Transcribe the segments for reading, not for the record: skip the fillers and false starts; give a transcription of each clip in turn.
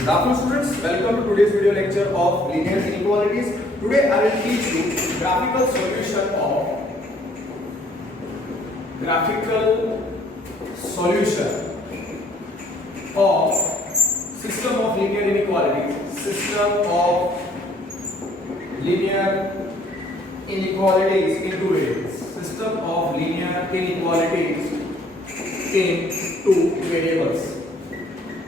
Good afternoon students, welcome to today's video lecture of linear inequalities. Today I will teach you graphical solution of system of linear inequalities. System of linear inequalities in two variables. System of linear inequalities in two variables.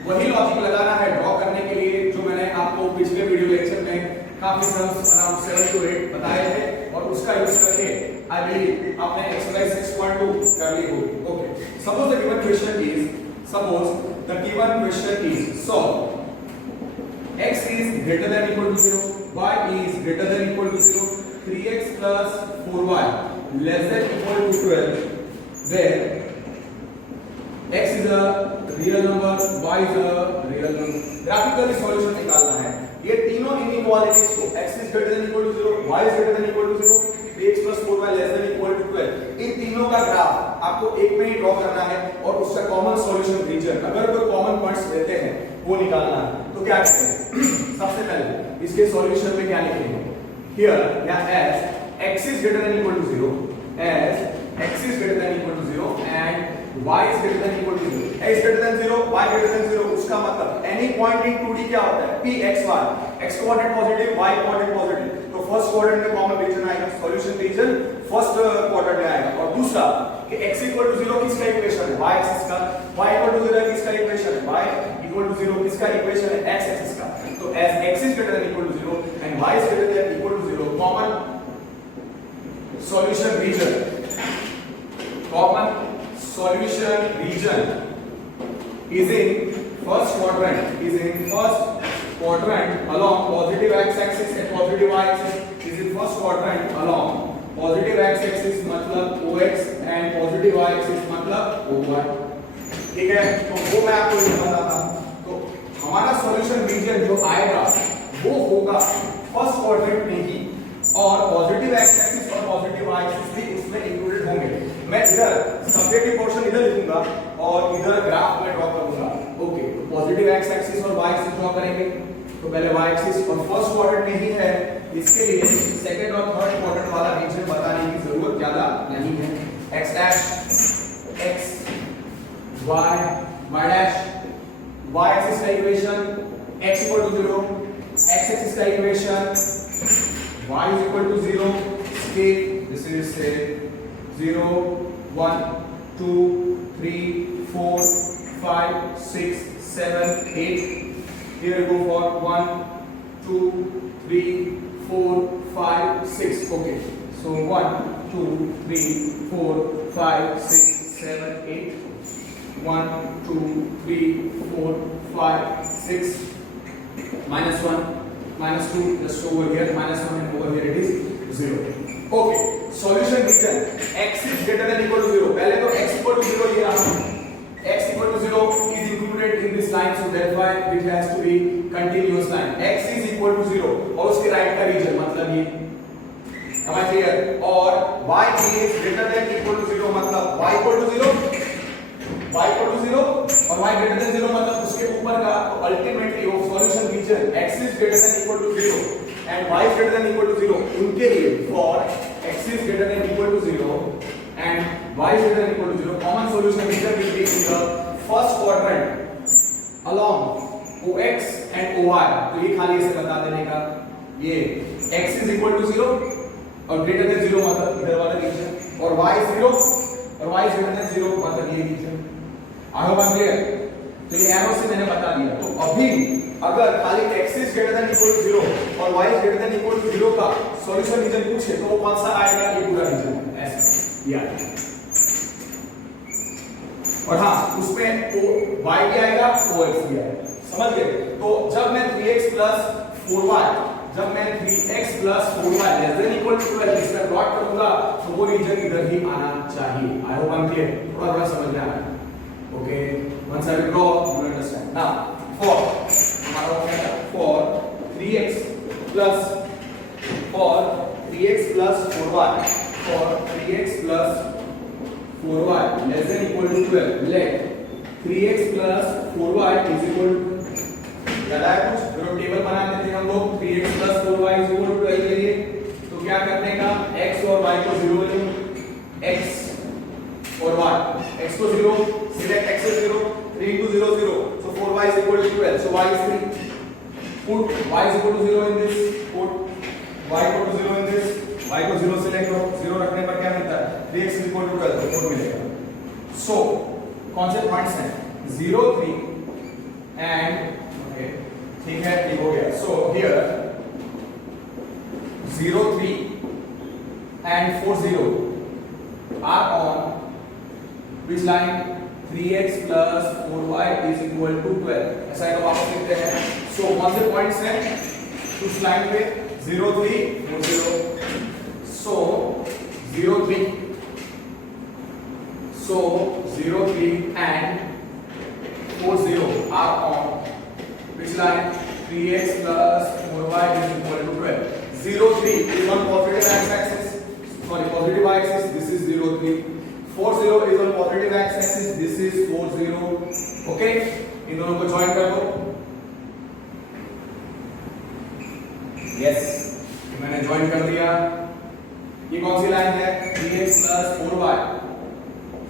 वही logic लगाना है draw करने के लिए जो मैंने आपको पिछले वीडियो लेक्चर में काफी सम्स अराउंड 7 to 8 बताए थे और उसका यूज करके आई बिलीव आपने एक्सरसाइज 6.2 कर ली होगी. Okay, suppose the given question is solve x is greater than equal to 0, y is greater than equal to 0, 3x plus 4y less than equal to 12, where x is a real number, y is a real number. Graphically solution निकालना है. ये तीनों inequalities को x is greater than equal to 0, y is greater than equal to 0, 3x plus 4y less than equal to 12, इन तीनों का graph आपको एक में ही ड्रॉ करना है और उसका कॉमन सॉल्यूशन रीजन अगर कोई कॉमन पॉइंट्स रहते हैं वो निकालना है. तो क्या करेंगे? सबसे पहले इसके सॉल्यूशन में क्या लिखेंगे? हियर या as x is greater than equal to 0, as x is greater than equal to 0 and y is greater than equal to 0, x greater than 0, y greater than 0, उसका मतलब एनी पॉइंट इन 2D क्या होता है? p x y, x coordinate positive, y coordinate positive, तो first quadrant में common reason आएगा, solution region first quadrant में आएगा. और दूसरा कि x इक्वल टू 0 किसका इक्वेशन है? y एक्सिस का. y इक्वल टू 0 किसका इक्वेशन है? y इक्वल टू 0 किसका इक्वेशन है? x एक्सिस का. तो as x is greater than equal to 0 and y is greater than equal to 0, common solution region is in first quadrant along positive x axis and positive y axis, is in first quadrant along positive x axis मतलब ox and positive y axis मतलब oy. ठीक है, तो वो मैं आपको बताता हूं. तो हमारा सॉल्यूशन रीजन जो आएगा वो होगा फर्स्ट क्वाड्रेंट में ही और पॉजिटिव एक्स एक्सिस और पॉजिटिव वाई एक्सिस भी उसमें इंक्लूडेड होंगे. मैं इधर सब्जेक्टिव पोर्शन इधर लिखूंगा और इधर ग्राफ में ड्रॉ करूंगा. ओके, तो पॉजिटिव एक्स एक्सिस और वाई एक्सिस ड्रॉ करेंगे. तो पहले वाई एक्सिस और फर्स्ट क्वाड्रेंट में ही है, इसके लिए सेकंड और थर्ड क्वाड्रेंट वाला रीजन बताने की जरूरत ज्यादा नहीं है. x dash x y y dash y axis का equation x equal to 0, x axis का equation y is equal to 0, skip, this is say 0, 1, 2, 3, 4, 5, 6, 7, 8, here we go for 1, 2, 3, 4, 5, 6, okay, so 1, 2, 3, 4, 5, 6, 7, 8, 1, 2, 3, 4, 5, 6, minus 1, minus 2 just over here, minus 1 and over here it is 0. Okay, solution region x is greater than equal to 0. पहले तो x equal to 0 ये रहा. x equal to 0 is included in this line, so therefore it has to be continuous line. x is equal to 0 और उसके right का reason मतलब ये. Am I clear? और y is greater than equal to 0 मतलब y equal to 0, y equal to 0 और y greater than 0 मतलब उसके ऊपर का. तो अल्टीमेटली वो solution region x is greater than equal to 0 and y is greater than equal to 0, उनके लिए for x is greater than equal to 0 and y is greater than equal to 0, common solution region will be in the first quadrant along ox and oy. तो ये खाली ऐसे बता देने का, ये x is equal to 0 और greater than 0 मतलब इधर वाला रीजन, और y is 0 और y is greater than 0 मतलब ये region. I hope I am clear. तो ये एरो से मैंने बता दिया. तो अभी अगर खाली x is greater than equal to 0 और y is greater than equal to 0 का सॉल्यूशन रीजन पूछे तो वो कौन सा आएगा? ये पूरा रीजन ऐसा ये आएगा. और हाँ, उसमें y भी आएगा, ox भी आएगा. समझ गए? तो जब मैं 3x plus 4y less than equal to 12 इसका प्लॉट करूंगा तो वो रीजन इधर ही आना चाहिए. आई होप आई एम क्लियर. थोड़ा समझ में आ रहा है. Okay, once I will draw you will understand. Now for हमारा क्या था? for 3x plus 4y less than equal to 12, let 3x plus 4y is equal to याद आया कुछ? फिर टेबल बनाते थे हम लोग 3x + 4y = 12 के लिए, तो क्या करने का, x और y को 0 ले, x और y, x को 0, select x is 0, 3 into 0 0, so 4y = 12, so y is 3, put y = 0 in this, put y = 0 in this, y को 0 select करो, 0 रखने पर क्या मिलता है, 3x = 12, तो 4 मिलेगा। so कौन से पॉइंट्स हैं, 0 3 and okay, ठीक है, ये हो गया। so here 0 3 and 4 0 are on which line, 3x + 4y = 12, ऐसा है तो वापस लिखते हैं। so कौन से पॉइंट्स हैं उस लाइन पे, 0 3 4 0, so 0 3, so 0 3 and 4 0 are on which line, 3x + 4y = 12, 0 3 is on positive x-axis, sorry positive y-axis, this is 0 3, 4 0 is on positive x-axis, this is 4 0, okay, इन दोनों को ज्वाइन कर दो, yes, मैंने ज्वाइन कर दिया। ये कौन सी लाइन है, 3x + 4y,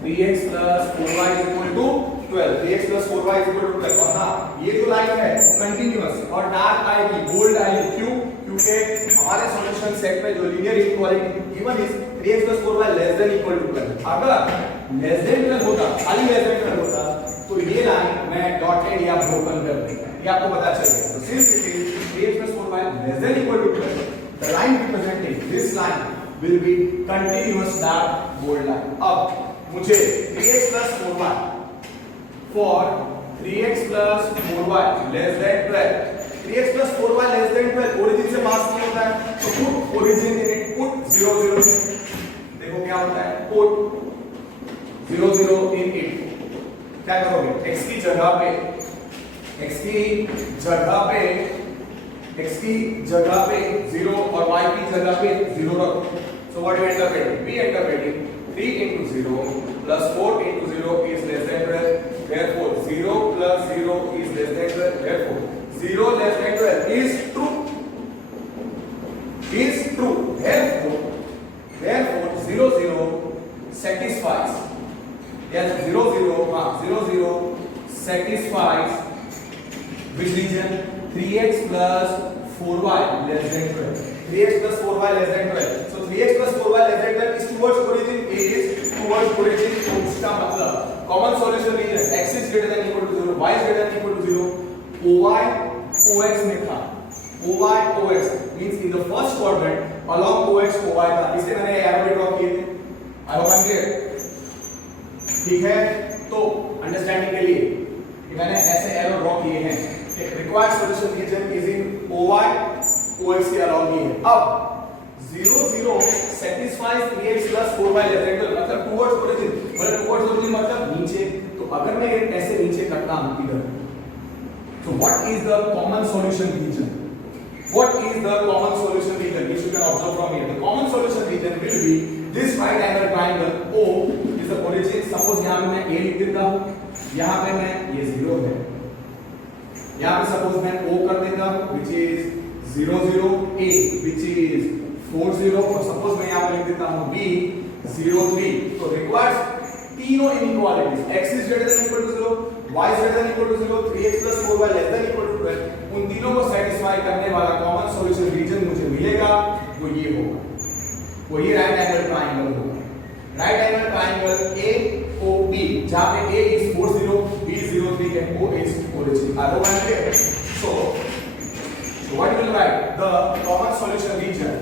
3x + 4y = 12, 3x + 4y = 12, और हाँ ये जो लाइन है कंटिन्यूअस और डार्क आएगी, बोल्ड आएगी, क्यों, क्योंकि हमारे सॉल्यूशन सेट में जो linear equality given is 3x + 4y <= 12, अगर लेस देन 12 होता, खाली लेस देन 12 होता, तो ये लाइन मैं डॉटेड या ब्रोकन कर देगा, ये आपको पता चल गया। तो since it is 3x + 4y <= 12, the line representing this line will be continuous dark bold line। अब मुझे 3x + 4y for 3x + 4y <= 12, 3x + 4y <= 12 origin से पास नहीं होता है, तो put origin in it, put 0 0 से, देखो क्या होता है, पुट 0 0 इन इट, क्या करोगे, x की जगह पे 0 और y की जगह पे 0 रखो। so what you interpret, we interpreting 3 into 0 plus 4 into 0 is less than 12, therefore 0 plus 0 is less than 12, therefore 0 less than 12 is true, therefore 0 0 satisfies, yes 0 0 satisfies which region, 3x + 4y <= 12, 3x + 4y <= 12, so 3x + 4y <= 12 is towards origin, a is towards origin, तो इसका मतलब common solution region x is greater than equal to 0, y is greater than equal to 0, oy ox में था, oy ox means in the first quadrant along ox oy था, इसलिए मैंने arrow draw किए थे। आई होप आई एम क्लियर, ठीक है, तो अंडरस्टैंडिंग के लिए मैंने ऐसे एरो ड्रॉ किए हैं कि required solution region is in oy ox के अलोंग ही है। अब 0 0 satisfies 3x + 4y <= 12, मतलब टुवर्ड्स ओरिजिन, मतलब टुवर्ड्स ओरिजिन मतलब नीचे, तो अगर मैं ऐसे नीचे करता हूं इधर, so what is the common solution region, what is the common solution region which you can observe from here, the common solution region will be this right angle triangle O is the origin, suppose यहां पे मैं a लिख देता हूं, यहां पे मैं ये 0 है, यहां पे सपोज मैं O कर देता हूं which is 0 0 a which is 4 0, और सपोज मैं यहां पे लिख देता हूं b 0 3, तो रिक्वायर्स तीनों inequalities x is greater than equal to 0, y is greater than equal to 0, 3x + 4y <= 12, उन तीनों को सेटिस्फाई करने वाला कॉमन सॉल्यूशन रीजन मुझे मिलेगा, वो ये होगा, वो ये राइट एंगल ट्रायंगल होगा, राइट एंगल ट्रायंगल AOB, जहां पे a is 4 0, b is 0 3 and o is origin। I hope I am clear। so what you will write, the common solution region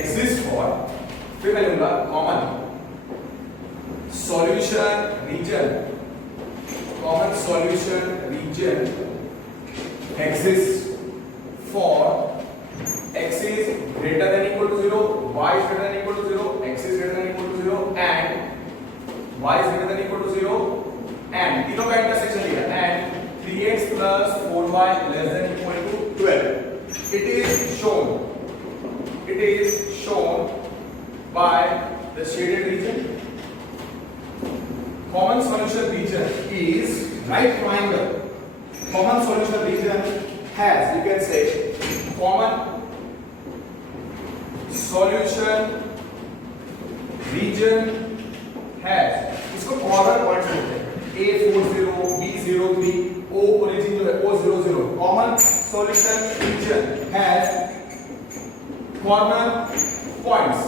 exists for, फिर मैं लूंगा common solution region exists for x is greater than equal to 0, y is greater than equal to 0, x is greater than equal to 0 and y is greater than equal to 0 and तीनों का intersection लिया and 3x + 4y <= 12, it is shown by the shaded region। common solution region is right triangle common solution region has, you can say, common solution region has, इसको corner points बोलते हैं, A40, B03, O origin जो है O00, common solution region has corner points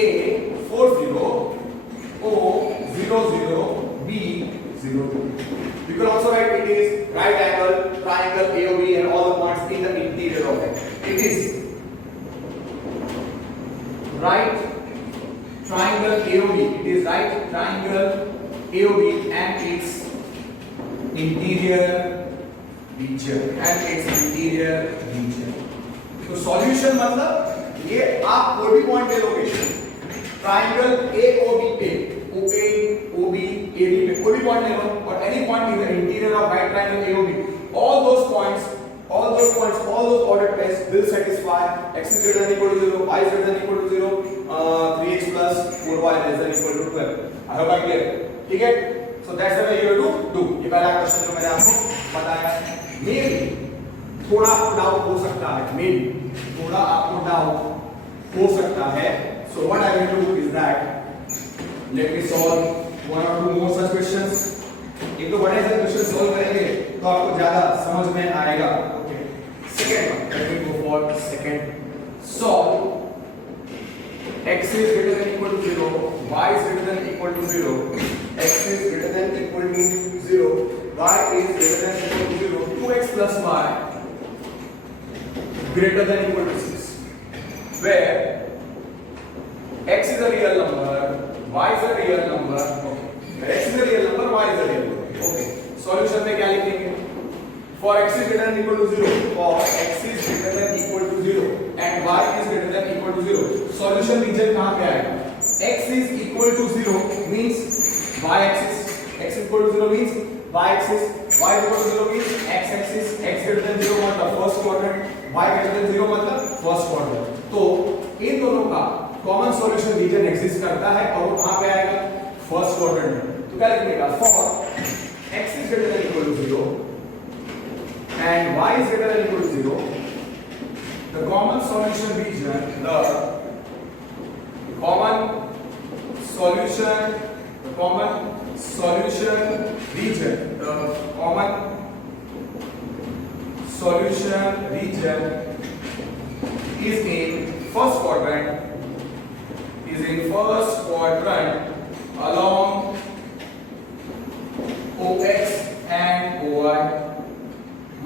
A40, O00, B03. You can also write it is right angle, triangle, AOB and all the points in the interior of it. It is right triangle AOB. It is right triangle AOB and its interior region. तो solution मतलब ये आप कोई भी point ले लोगे, triangle AOB पे, OA, OB, AB पे कोई भी पॉइंट ले लो, और any point in the interior of right triangle AOB, all those points, all those ordered pairs will satisfy x is greater than equal to 0, y is greater than equal to 0, 3x plus 4y less than equal to 12. I hope I clear. ठीक है? So that's the way you have to do. ये पहला question जो मैंने आपको बताया. Maybe थोड़ा आपको डाउट हो सकता है. Maybe थोड़ा आपको डाउट हो सकता है. So what I will do is that let me solve one or two more such questions. एक तो बड़े से क्वेश्चन सॉल्व करेंगे तो आपको ज्यादा समझ में आएगा. Okay. Second one. Let me go for second. Solve x is greater than equal to 0, y is greater than equal to 0, x is greater than equal to 0, y is greater than equal to 0, 2x plus y greater than equal to 6, where x is a real number, y is a real number. Okay. Where x is a real number, y is a real number. Okay. Solution में क्या लिखेंगे? For x is greater than equal to 0, for x is greater than equal to 0 and y is greater than equal to 0. Solution region कहाँ पे आएगा? X is equal to 0 means y axis. X is equal to 0 means y axis. Y is equal to 0 means x axis. X greater than 0 मतलब first quadrant. Y greater than 0 मतलब first quadrant. तो इन दोनों का common solution region exist करता है और वो कहाँ पे आएगा? फर्स्ट क्वाड्रेंट में. तो क्या लिखिएगा? For x is greater than equal to 0 and y is greater than equal to 0, the common solution region, the common solution region is in first quadrant along OX and OY.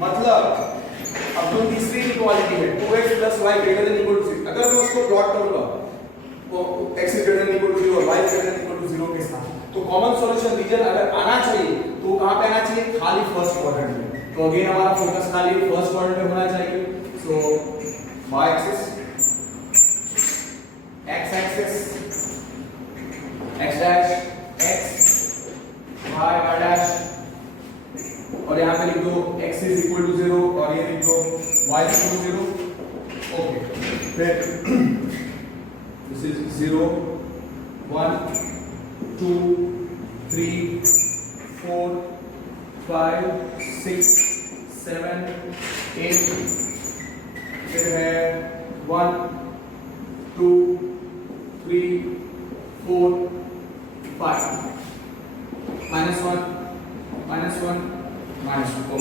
मतलब अब जो तीसरी equality है 2x plus y greater than equal to 6, अगर मैं उसको plot करूंगा तो x is greater than equal to 0 और y is greater than equal to 0 के साथ, तो कॉमन सॉल्यूशन रीजन अगर आना चाहिए तो कहां पे आना चाहिए? खाली फर्स्ट क्वाड्रेंट में. तो अगेन हमारा फोकस खाली फर्स्ट क्वाड्रेंट में होना चाहिए. सो y axis, x axis, x dash, x y dash, और यहाँ पे लिख दो x is equal to 0 और ये लिख दो y is equal to 0. Okay, फिर this is 0 1 2 3 4 5 6 7 8, फिर है 1 2 3 4 5 -1 -1 -2.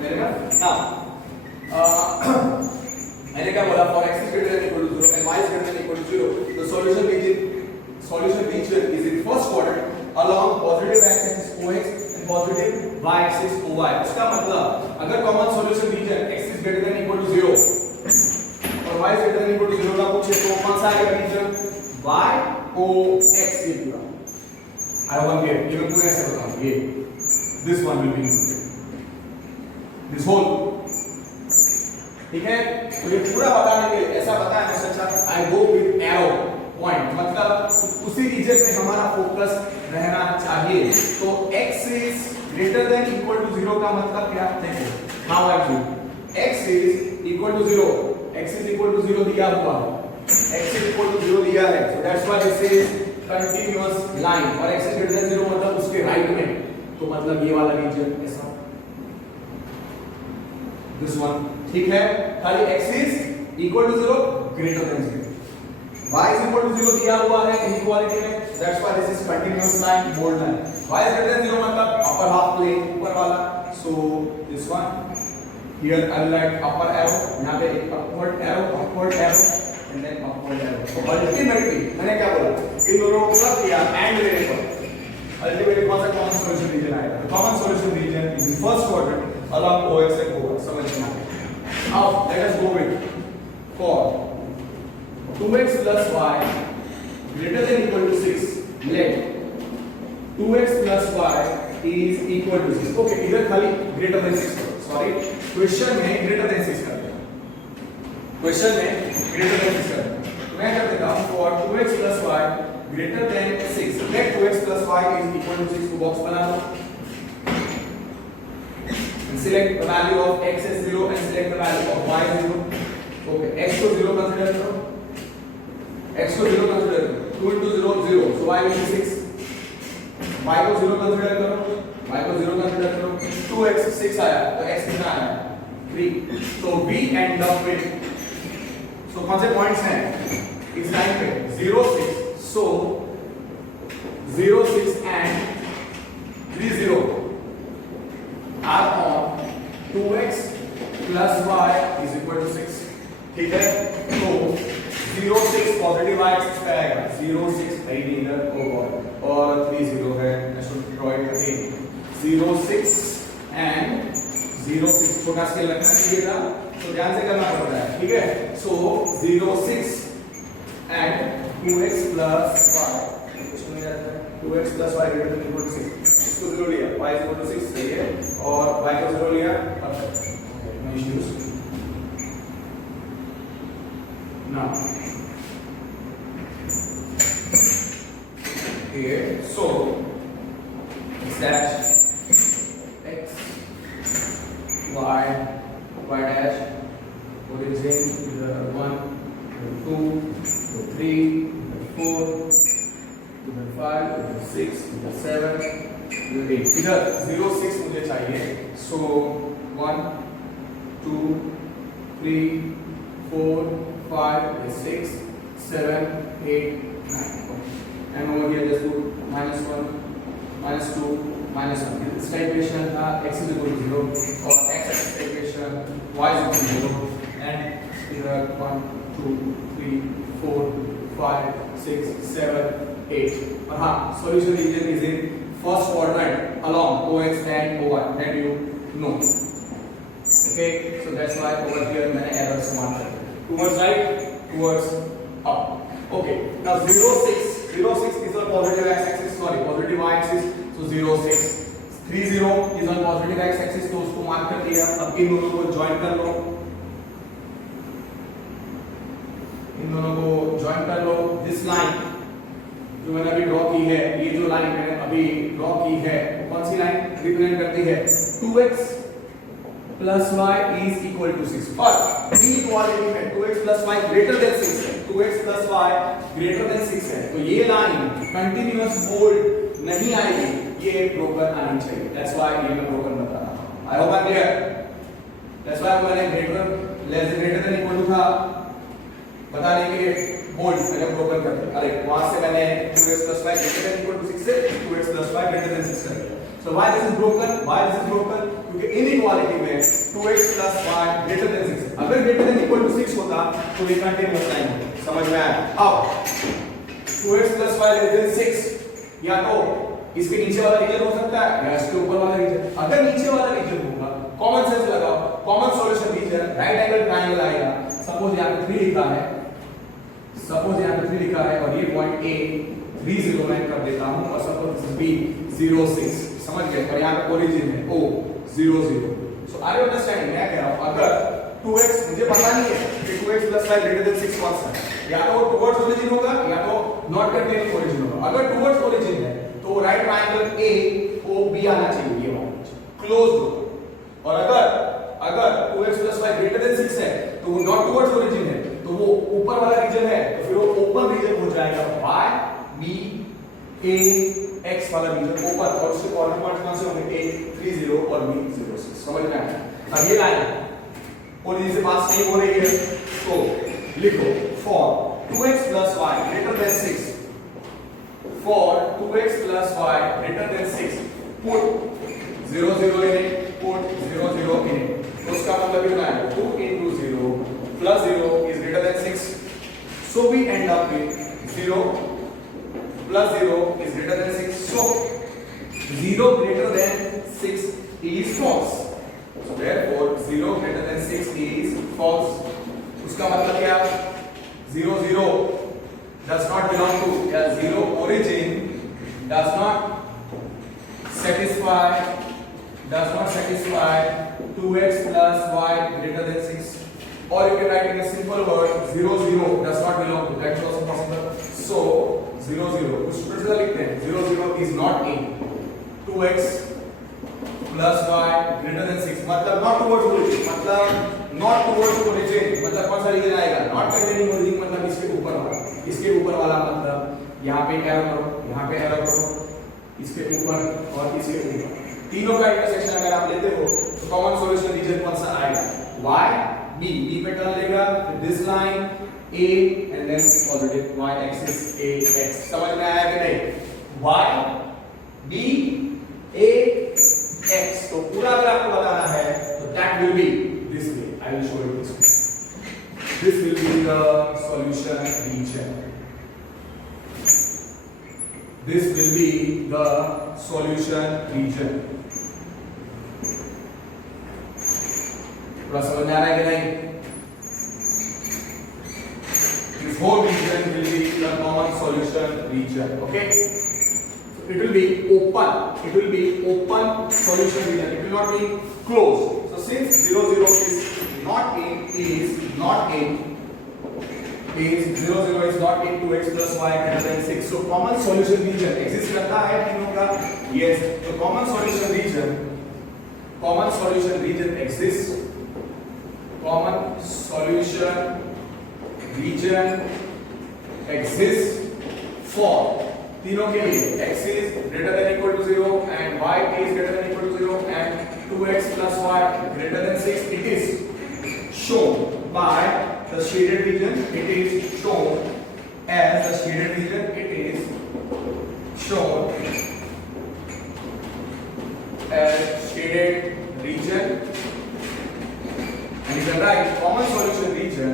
मेरे का now मैंने क्या बोला? for x is greater than equal to 0 and y is greater than equal to 0, the solution region is in first quadrant along positive x axis OX and positive y axis OY. उसका मतलब अगर common solution region x is greater than equal to 0 और y is greater than equal to 0 का पूछे तो कौन सा आएगा रीजन? y OX. ये पूरा I want here, ये मैं पूरा ऐसे बताऊं, ये this one will be included, this whole. ठीक है? तो ये पूरा बताने के लिए ऐसा बताया मैं सोचा I go with arrow point, मतलब उसी रीजन पे हमारा फोकस रहना चाहिए. तो x is greater than equal to 0 का मतलब क्या? देखो how I do. x is equal to 0, x is equal to 0 दिया हुआ है, x is equal to 0 दिया है, so that's why this is continuous line और x is greater than 0 मतलब उसके राइट में. तो तो मतलब ये वाला रीजन ऐसा, दिस वन, ठीक है। खाली x is equal to 0 greater than 0, y is equal to 0 दिया हुआ है इनइक्वालिटी में, that's why this is continuous line, bold line. y is greater than 0 मतलब अपर हाफ प्लेन, ऊपर वाला, so this one here I will write upper arrow, यहां पे एक upward arrow and then upward arrow. तो ultimately मैंने क्या बोला, इन दोनों को प्लग किया एंड लेने पर अल्टीमेटली कौन सा कॉमन सॉल्यूशन रीजन आएगा? The common solution region is the first quadrant along OX and OY, समझ में आ गया। Now let us go with for 2x plus y greater than equal to 6, let 2x plus y is equal to 6। Okay, इधर खाली greater than 6 करो, sorry question में greater than 6 कर दिया, question में greater than 6 कर दिया, तो मैं कर देता हूं for 2x plus y greater than 6, let 2x plus y is equal to 6 को बॉक्स बना दो, select the value of x as 0 and select the value of y as 0। okay, x को 0 कंसीडर करो, x को 0 consider करो, 2 into 0 0, so y will be 6, y को 0 consider करो, y को 0 कंसीडर करो, 2x 6 आया तो x कितना आया 3, so we end up with, so कौन से पॉइंट्स हैं इस लाइन पे 0 6, so 0 6 and 3 0 are on 2x plus y is equal to 6, ठीक है। तो 0 6 पॉजिटिव y एक्सिस पे आएगा, 0 6 राइट इधर ओवर और 3 0 है, I should draw it again, 0 6 and 0 6 छोटा स्केल रखना चाहिए था, तो ध्यान से करना पड़ता है, ठीक है। सो 0 6 and 2x plus y, 2x plus y greater than equal to 6, इसको 0 लिया, y is equal to 6 सही है, और y को 0 लिया, no issues। now here so dash x y dash origin the 1 2 3 4 5 6 7 8, इधर 0 6 मुझे चाहिए, सो 1 2 3 4 5 6 7 8 9, and over here just put -1 -2 -1, इसका इक्वेशन था x is equal to 0 और x एक्सिस का equation y is equal to 0, and इधर 1 2 3 4 5 6 7 8, और हाँ solution region is in first quadrant along OX and OY, that you know, okay, so that's why over here मैंने errors mark कर दिया, towards right, towards up, okay। now 0 6 is on positive x axis, sorry positive y axis, so 0 6 3 0 is on positive x axis, तो उसको mark कर दिया। अब इन दोनों को ज्वाइन कर लो, इन दोनों को ज्वाइन कर लो, दिस लाइन जो मैंने अभी ड्रॉ की है, ये जो लाइन मैंने अभी ड्रॉ की है कौन सी लाइन रिप्रेजेंट करती है 2x plus y is equal to 6, और इनइक्वालिटी में 2x plus y greater than 6 है, 2x plus y greater than 6 है, तो ये लाइन कंटीन्यूअस बोल्ड नहीं आएगी, ये ब्रोकन आनी चाहिए, दैट्स व्हाई ये मैं ब्रोकन बता रहा हूं। आई hope I clear, that's why मैंने ग्रेटर देन इक्वल टू था बताने के लिए बोल्ड मैंने ब्रोकन कर दिया, अरे वहां से मैंने 2x plus y greater than equal to 6 से 2x plus y greater than 6 कर दिया। So why this is broken? Why this is broken? क्योंकि इनइक्वालिटी में 2x plus y greater than 6, अगर greater than equal to 6 होता तो ये continuous line होती, समझ में आया? अब 2x plus y less than 6 या तो इसके नीचे वाला रीजन हो सकता है या इसके ऊपर वाला रीजन, अगर नीचे वाला रीजन होगा कॉमन सेंस लगाओ, common solution region right angle triangle आएगा, सपोज यहां पे 3 लिखा है, सपोज यहां पे 3 लिखा है और ये पॉइंट A 3 0 मैं कर देता हूं, और सपोज B 0 6, समझ गए, और यहां पे ओरिजिन है O 0 0, so are you understanding? मैं कह रहा हूं अगर 2x मुझे पता नहीं है कि 2x plus y greater than 6 कौन सा है, या तो टुवर्ड्स ओरिजिन होगा या तो नॉट कंटेनिंग ओरिजिन होगा, अगर टुवर्ड्स ओरिजिन है तो right triangle A O B आना चाहिए, ये वाला क्लोज्ड होगा, और अगर 2x plus y greater than 6 है तो वो नॉट टुवर्ड्स ओरिजिन है, तो वो ऊपर वाला रीजन है, तो फिर वो ओपन रीजन हो जाएगा y B A x वाला रीजन ओपन और उसके कॉर्नर पॉइंट्स कौन से होंगे a 3 0 और b 0 6 समझ में आया। अब ये लाइन और इनसे बात सही हो रही है तो लिखो for 2x plus y greater than 6 for 2x plus y greater than 6 put 0 0 in it put 0 0 in it उसका मतलब कितना है 2 into 0 plus 0 is greater than 6 so we end up with 0 plus 0 is greater than 6 so 0 greater than 6 is false so therefore 0 greater than 6 is false उसका मतलब क्या 0 0 does not belong to या 0 origin does not satisfy 2x plus y greater than 6 or you can write in a simple word 0 0 does not belong to that's also possible so 0 0 कुछ प्रश्न लिखते हैं 0 0 is not in 2x plus y greater than 6 मतलब not towards origin मतलब not towards origin मतलब कौन सा reason आएगा not containing origin मतलब इसके ऊपर वाला मतलब यहाँ पे एरो करो यहाँ पे एरो करो इसके ऊपर और इसके ऊपर तीनों का इंटरसेक्शन अगर आप लेते हो तो कॉमन सॉल्यूशन रीजन कौन सा आएगा y b पे टर्न लेगा this line a and then positive y axis a x समझ में आया कि नहीं y b a x तो पूरा अगर आपको बताना है तो that will be this way I will show you this way this will be the solution region this will be the solution region पूरा समझ में आ रहा है कि नहीं this whole region will be the common solution region okay so it will be open solution region it will not be closed so since 0 0 is not in 0 0 is not in 2x plus y greater than 6 so common solution region exist करता है तीनों का yes so common solution region exists common solution region exists for तीनों के लिए x is greater than equal to 0 and y is greater than equal to 0 and 2x plus y greater than 6 it is shown by the shaded region it is shown as the shaded region it is shown as shaded region and you can write common solution region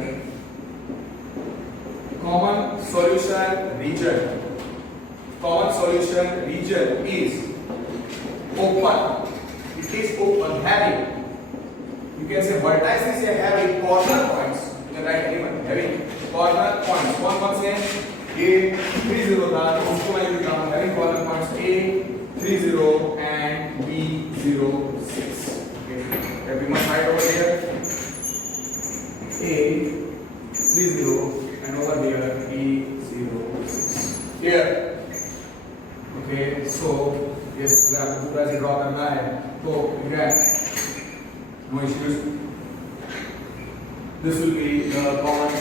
is open it is open having you can say vertices are having corner points you can write anyone having corner points कौन से हैं a 3 0 था तो उसको मैं लिख रहा हूं having corner points a 3 0 and b 0 6 okay that we must write over here a 3 0 and over here b 0 6 clear okay so yes अगर आपको पूरा से ड्रॉ करना है तो no issues this will be the common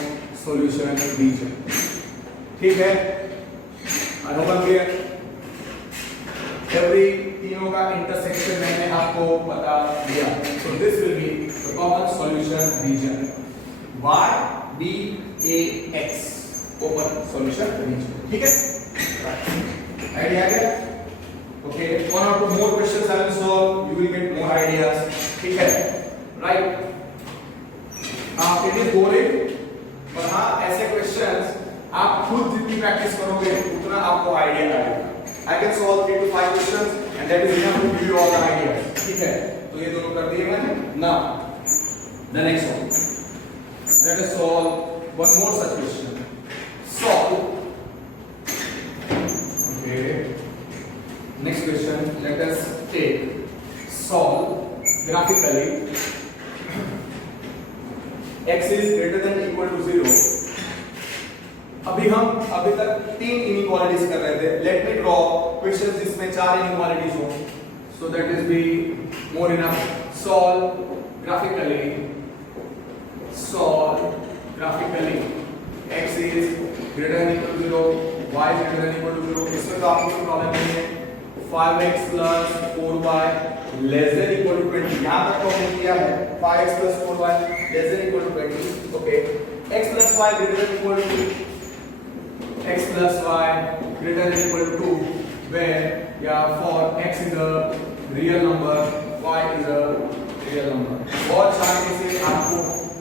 solution region ठीक है I hope I'm clear every तीनों का intersection मैंने आपको बता दिया so this will be the common solution region y b a x open solution region ठीक है idea है okay one or two more questions I will solve you will get more ideas ठीक है right it is boring पर हाँ ऐसे questions आप खुद जितनी प्रैक्टिस करोगे उतना आपको आइडिया आएगा I can solve 3 to 5 questions and that is enough to give you all the ideas ठीक है तो ये दोनों कर दिए मैंने now the next one let us solve one more such question solve okay next question let us take solve graphically x is greater than equal to 0 अभी तक तीन इनइक्वालिटीज कर रहे थे लेट मी ड्रॉ क्वेश्चंस जिसमें चार inequalities हो so that is be more enough solve graphically x is greater than equal to 0 y greater than equal to 0, इसमें तो आपको कोई प्रॉब्लम नहीं है। 5x plus 4y less than equal to 20, यहाँ तक तो हमने किया है। 5x plus 4y less than equal to 20, okay। x plus y greater than equal to 2, x plus y greater than equal to 2, where for x is a real number, y is a real number। बहुत शांति से आपको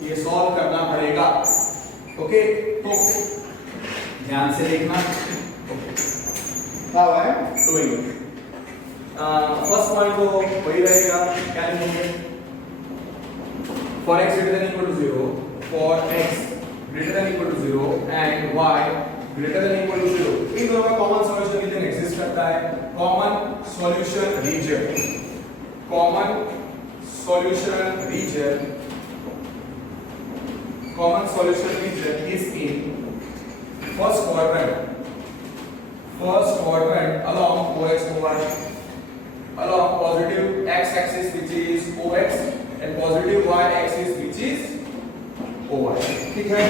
ये solve करना पड़ेगा, okay. तो ध्यान से देखना, how I am doing. First point तो वही रहेगा, क्या लिखेंगे? For x greater than equal to 0, for x greater than equal to 0 and y greater than equal to 0, इन दोनों का कॉमन सॉल्यूशन रीजन एग्जिस्ट करता है। Common solution region, common solution region, common solution region is in first quadrant along OX OY, along positive x axis which is OX and positive y axis which is OY, ठीक है।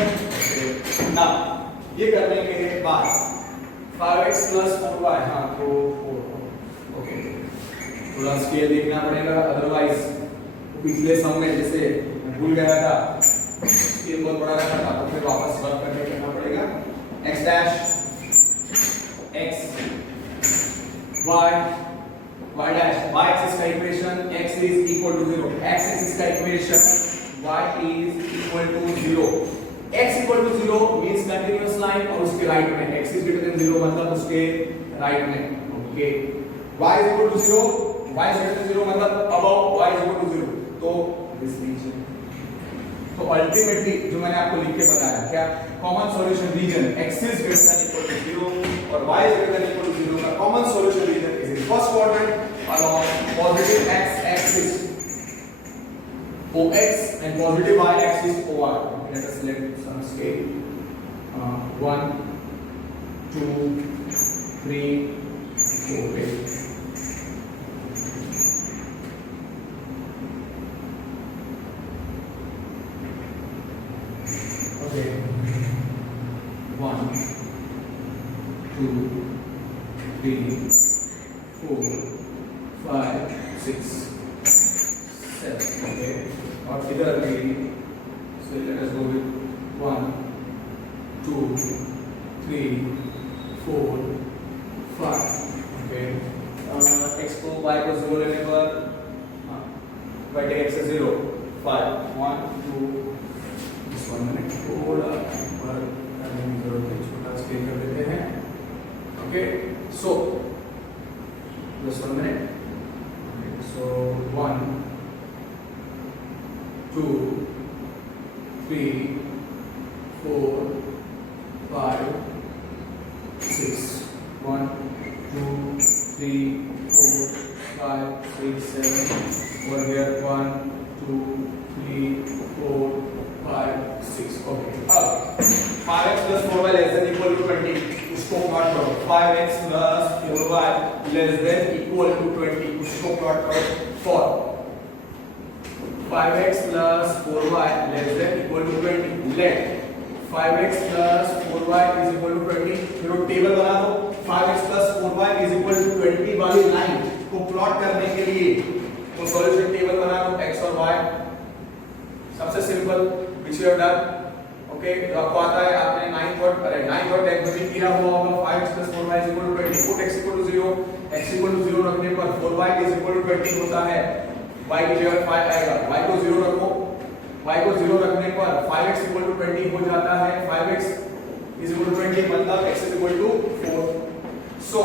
ना ये करने के बाद 5x plus 4y, हाँ तो 4, okay. थोड़ा स्केल देखना पड़ेगा, अदरवाइज पिछले सम में जैसे भूल गया था, स्केल बहुत बड़ा रखा था, तो फिर वापस वर्क करके करना पड़ेगा। x dash x y y dash y axis का equation x is equal to 0, x axis का equation y is equal to 0, x equal to 0 means continuous line और उसके राइट में x is greater than 0 मतलब उसके right में, okay. y is equal to 0, y is greater than 0 मतलब above y is equal to 0, तो this reason. तो ultimately जो मैंने आपको लिख के बताया, क्या common solution region x is greater than equal to 0 और y is greater than equal to 0 का common solution region is in first quadrant along positive x axis OX and positive y axis OY। Let us select some scale, 1 2 3 4, okay, 1 2 3 4 5 6 7, okay। और इधर भी, so let us go with 1 2 3 4 5, okay। x को y को 0 लेने पर y take x 0 5 1 2, इस 1 minute थोड़ा ऊपर करने की जरूरत है, छोटा स्केल कर देते हैं, okay. So just 1 minute, okay, so 1 2 3 4 5 6 1 2 3 4 5 6 7, over here 1 2 3 4 5 6, okay। अब 5x plus 4y less than equal to 20, उसको प्लॉट करो। 5x plus 4y less than equal to 20, उसको प्लॉट करो। for 5x plus 4y less than equal to 20, let 5x plus 4y is equal to 20, फिर वो table बना दो। 5x plus 4y is equal to 20 वाली line को plot करने के लिए वो सॉल्यूशन टेबल बना दो x और y। सबसे simple which you have done, okay. तो आपको आता है, आपने 9th और 10th में किया हुआ होगा। 5x plus 4y is equal to 20, put x equal to 0, x equal to 0 रखने पर 4y is equal to 20 होता है, y की जगह 5 आएगा, y को 0 रखो, y को 0 रखने पर 5x equal to 20 हो जाता है, 5x is equal to 20 मतलब x is equal to 4। so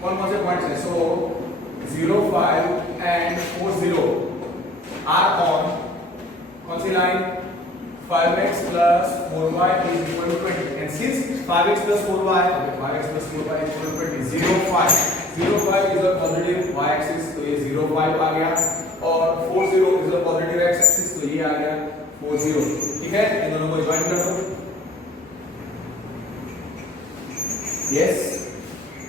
कौन से पॉइंट्स हैं? so 0 5 and 4 0 are on कौन सी line? 5x plus 4y is equal to 20, and since 5x plus 4y, okay, 5x plus 4y is equal to 20, 0 5 is a positive y axis, तो ये 0 5 आ गया, और 4 0 is a positive x axis, तो ये आ गया 4 0, ठीक है। इन दोनों को ज्वाइन कर दो, yes,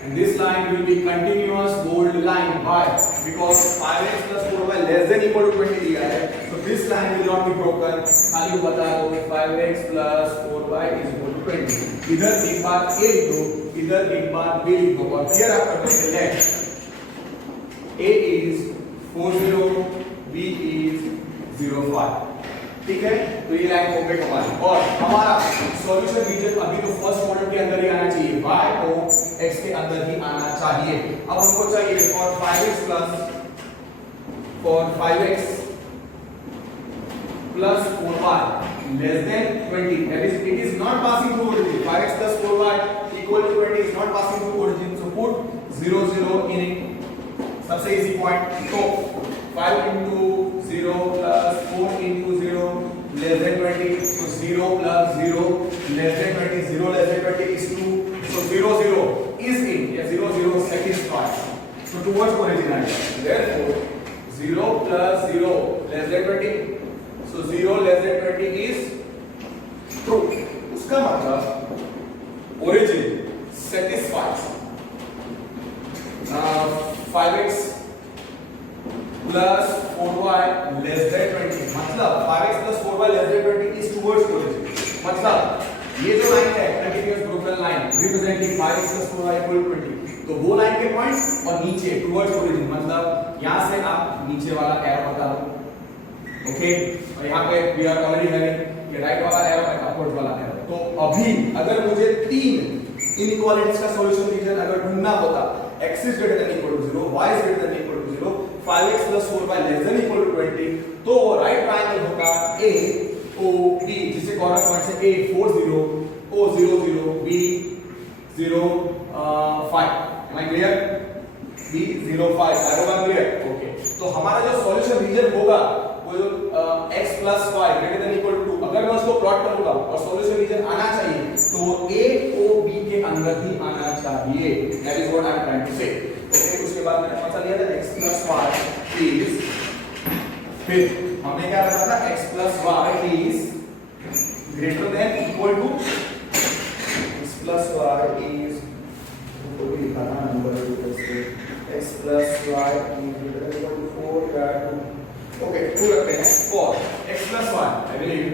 and this line will be continuous bold line, why? because 5x plus 4y less than equal to 20 दिया है, so this line will not be broken. खाली बता दो 5x plus 4y is equal to 20. इधर एक बार a लिख दो, इधर एक बार b लिख दो और क्लियर आप कर दो late a is 40, b is 05. ठीक है, तो ये लाइन हो गई हमारी और हमारा सॉल्यूशन रीजन अभी तो फर्स्ट क्वाड्रेंट के अंदर ही आना चाहिए, y को x के अंदर ही आना चाहिए। अब हमको चाहिए for 5x plus 4y less than 20, that is it is not passing through origin. 5x plus 4y equal to 20 is not passing through origin, so put 0 0 in it. सबसे इजी पॉइंट, तो 5 into 0 plus 4 into 0 less than 20, so 0 plus 0 less than 20, 0 less than 20 is 2, so 0 0 is in, yeah, 0 0 satisfies, so towards origin आएगा, therefore 0 plus 0 less than 20, so 0 less than 20 is true. उसका मतलब origin satisfies 5x plus 4y less than 20, मतलब 5x plus 4y less than 20 is towards origin. मतलब ये जो line है continuous broken line representing 5x plus 4y equal to 20, तो वो line के पॉइंट्स और नीचे टुवर्ड्स ओरिजिन, मतलब यहां से आप नीचे वाला एरो बता दो, ओके, और यहां पे वी आर ऑलरेडी हैविंग ये राइट वाला एरो और अपवर्ड वाला एरो। तो अभी अगर मुझे तीन इनइक्वालिटीज का सॉल्यूशन रीजन अगर ढूंढना होता, x is greater than equal to 0, y is greater than equal to 0, 5x plus 4y less than equal to 20, तो वो राइट ट्रायंगल होगा a o b, जिसे कॉर्नर पॉइंट से a 4 0 o 0 0 b 0 5, am I clear? b 0 5, I hope I'm clear, okay। तो हमारा जो solution region होगा वो जो x plus y greater than equal to 2, अगर मैं उसको प्लॉट करूंगा और सॉल्यूशन रीजन आना चाहिए तो a o b के अंदर ही आना चाहिए, that is what I am trying to say, okay। उसके बाद मैंने पता लिया था x plus y is, फिर हमने क्या रखा था x plus y is greater than equal to, x plus y is तो भी लिखा था number x plus y is greater than equal to 4 या 2, okay, 2 रखते हैं for x plus y, I believe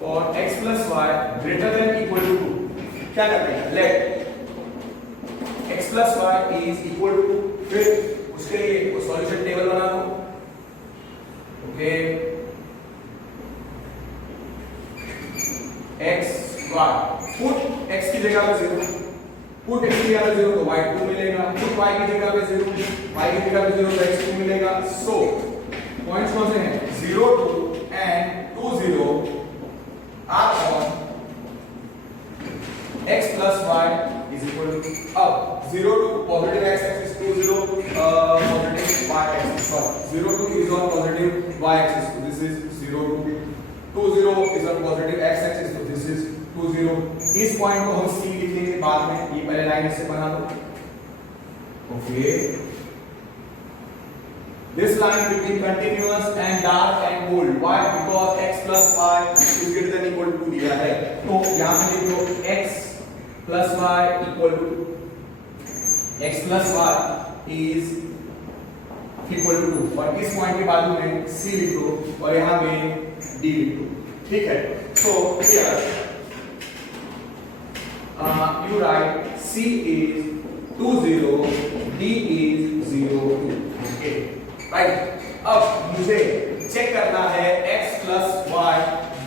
for x plus y greater than equal to 2, क्या करते हैं let x plus y is equal to 2, फिर उसके लिए solution table बना दो, okay, x y put x की जगह पे 0, पुट x की जगह पे 0 तो y 2 मिलेगा, पुट y की जगह पे 0, y की जगह पे 0 तो x 2 मिलेगा। सो पॉइंट्स कौन से हैं 0 2 and 2 0 are on x plus y is equal to, अब 0 to positive x axis, 2 0 positive y axis, sorry 0 2 is on positive y axis, so this is 0 2 0 is on positive x axis, so this is 2 0। इस point को हम c लिख लेंगे बाद में, ये पहले लाइन से बना दो, okay. This line between continuous and dark and bold, why? Because x plus y is greater than equal to 2 दिया है, तो यहाँ पे लिख दो x plus y equal to, x plus y is equal to 2 और इस पॉइंट के बाजू में c लिख दो और यहाँ पे d लिख दो, ठीक है। so here you write c is 2 0, d is 0 2, okay, right। अब मुझे चेक करना है x plus y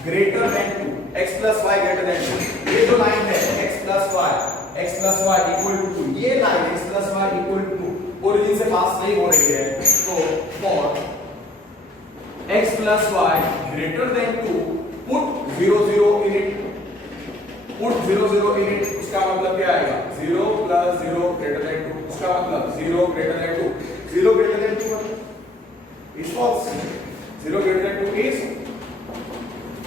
greater than 2, x plus y greater than 2, ये जो लाइन है x plus y equal to 2, ये line x plus y equal to 2 origin से पास नहीं हो रही है, तो for x plus y greater than 2 put 0 0 in it, put 0 0 in it, उसका मतलब क्या आएगा 0 plus 0 greater than 2, उसका मतलब 0 greater than 2, 0 greater than 2 is false, 0 greater than 2 is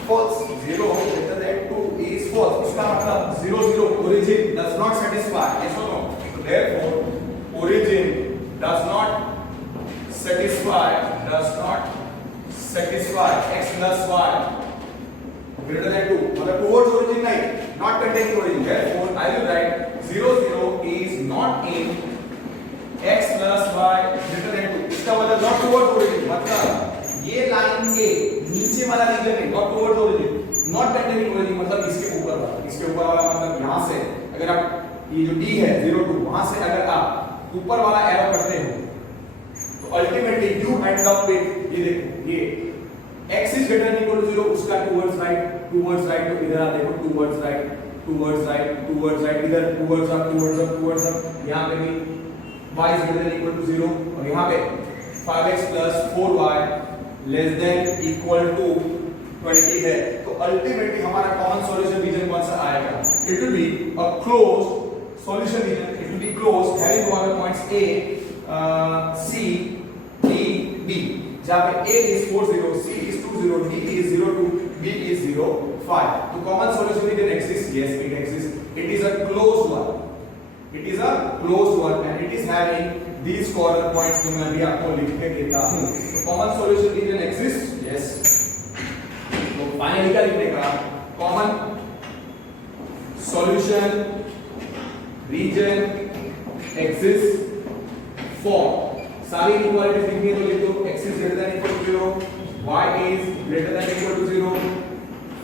false, 0 greater than 2 is false, उसका मतलब 0 0 origin does not satisfy, yes or no? So therefore origin does not satisfy x plus y greater than 2, मतलब towards origin नहीं, not containing origin, therefore I will write 0 0 is not in x plus y greater than 2, इसका मतलब not towards origin, मतलब ये line के नीचे वाला reason नहीं, not towards origin, not tending origin मतलब इसके ऊपर वाला, इसके ऊपर वाला मतलब यहां से अगर आप ये जो d है 0 2 वहां से अगर आप ऊपर वाला एरो करते हो तो ultimately you end up with ये देखो ये x is greater than equal to 0 उसका टुवर्ड्स राइट तो इधर आ देखो टुवर्ड्स राइट इधर टुवर्ड्स अप यहां पे भी y is greater than equal to 0 और यहाँ पे 5x plus 4y less than equal to 20 है तो अल्टीमेटली हमारा कॉमन सॉल्यूशन रीजन कौन सा आएगा? It will be a closed solution region, it will be closed having corner points a c d b जहाँ पे a is 40 c is 20 d is 02 b is 05 तो common solution region exists, yes it exists, it is a closed one, it is a closed one and it is having these corner points जो मैं भी आपको लिख के देता हूँ तो common solution region exists, yes तो फाइनली क्या लिखने का common solution region exists for सारी इनइक्वालिटीज लिखनी है तो लिख दो x is greater than equal to 0 y is greater than equal to 0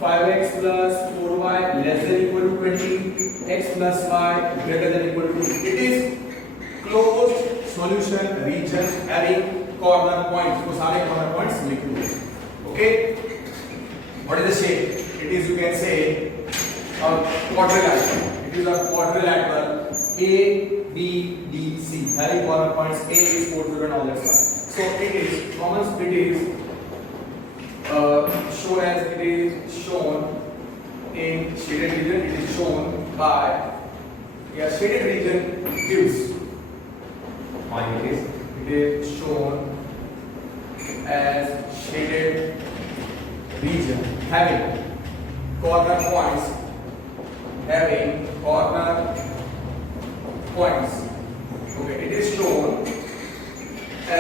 5x plus 4y less than equal to 20 x plus y greater than equal to 2 it is closed solution region having corner points तो सारे corner points लिख दो okay what is the shape it is you can say a quadrilateral it is a quadrilateral a b d c having corner points a is 40 and all that stuff so it is common it is shown as it is shown in shaded region it is shown by shaded region gives it is shown as shaded region having corner points okay it is shown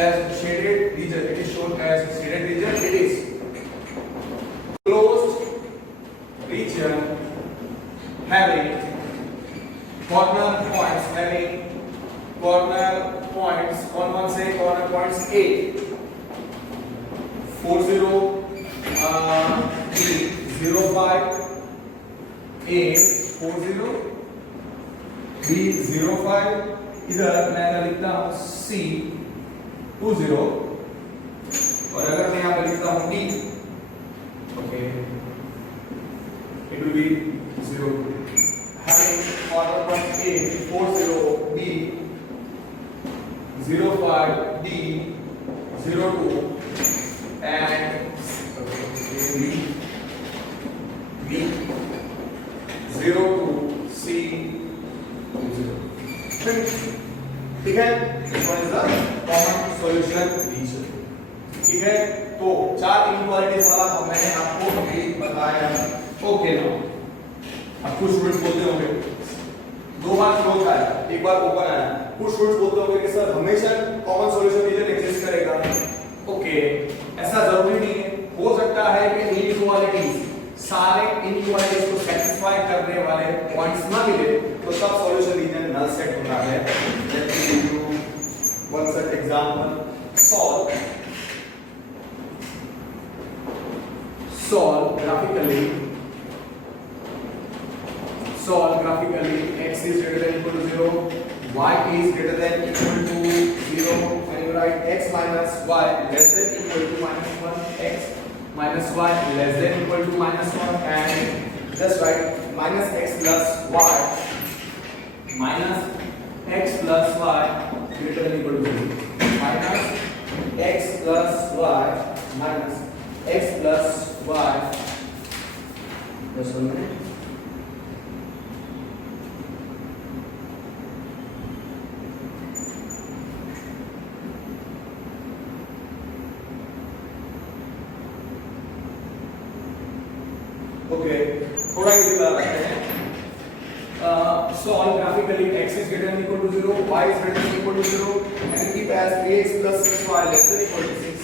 as shaded region it is shown as shaded region it is closed region having corner points कौन से corner points A 40 B 05 A 40 B 05 इधर मैं अगर लिखता हूँ C 20 और अगर मैं यहाँ पे लिखता हूँ D okay it will be 0 having corner points A 40 B 05 D 02 and B 02 C 0 ठीक है this one is the common solution region ठीक है तो चार इनइक्वालिटीज वाला मैंने आपको अभी बताया ओके ना अब कुछ स्टूडेंट्स बोलते होंगे दो बार क्लोज आया एक बार ओपन आया कुछ स्टूडेंट्स बोलते होंगे कि सर हमेशा कॉमन सॉल्यूशन रीजन एग्जिस्ट करेगा ओके ऐसा जरूरी नहीं है हो सकता है कि इनइक्वालिटीज सारे इनइक्वालिटीज को सैटिस्फाई करने वाले पॉइंट्स ना मिले तो सब सॉल्यूशन रीजन नल सेट होता है let me give you one set example solve graphically x is greater than equal to 0 y is greater than equal to 0 and you write x minus y less than equal to minus 1 x minus y less than equal to minus 1 and just write minus x plus y greater than equal to 0 minus x plus y minus x plus y just 1 minute okay थोड़ा easy बना रखते हैं solve graphically x is greater than equal to 0 y is greater than equal to 0 and keep as 3x plus 6y less than equal to 6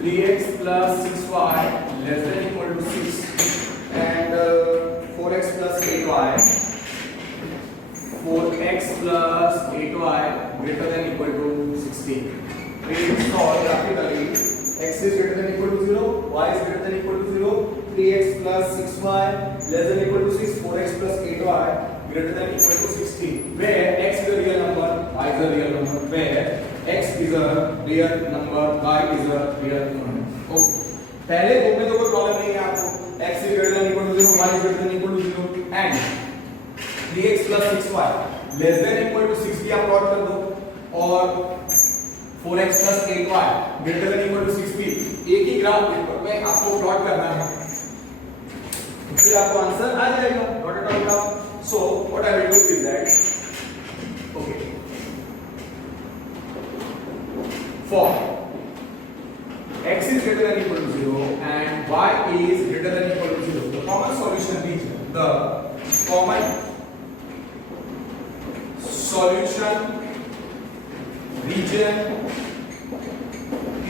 3x plus 6y less than equal to 6 and 4x plus 8y 4x plus 8y greater than equal to 16 we solve graphically x is greater than equal to 0 y is greater than equal to 0, 3x plus 6y less than equal to 6, 4x plus 8y greater than equal to 16, where x is a real number, y is a real number, where x is a real number, y is a real number. Okay, पहले दो में तो कोई problem नहीं है आपको, x is greater than equal to 0, y is greater than equal to 0 and 3x plus 6y less than equal to 6 की आप प्लॉट कर दो और 4x plus 8y greater than equal to 60, एक ही ग्राफ पेपर में आपको प्लॉट करना है, फिर आपको आंसर आ जाएगा, dotted dot graph. So what I will do is that, okay, for x is greater than equal to 0 and y is greater than equal to 0, the common solution region, the common solution region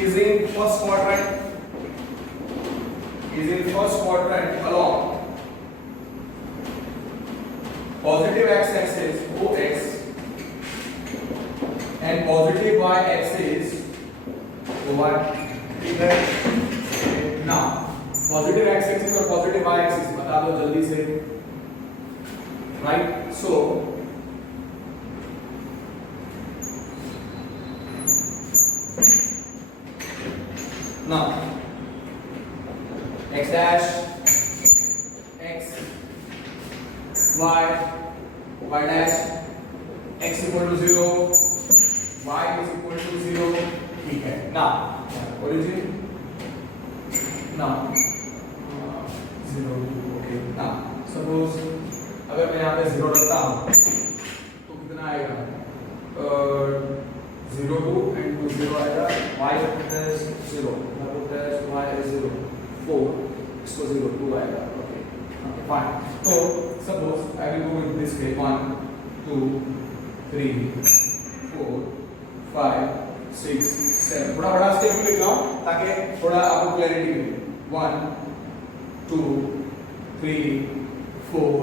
is in first quadrant along positive x-axis OX and positive y-axis OY. ठीक है, ना positive x-axis और positive y-axis बता दो जल्दी से, right? So now x dash x y y dash x equal to 0 y is equal to 0. ठीक है, now origin now 0 okay. now suppose अगर मैं यहाँ पे 0 रखता हूँ तो कितना आएगा, 0 2 and 2 0 आएगा, y is 0 y is 0 4 इसको 0 2 आएगा. Okay, fine. So suppose I will go in this way 1 2 3 4 5 6 7, थोड़ा बड़ा स्टेप में लिख रहा हूँ ताकि थोड़ा आपको क्लैरिटी मिले. 1 2 3 4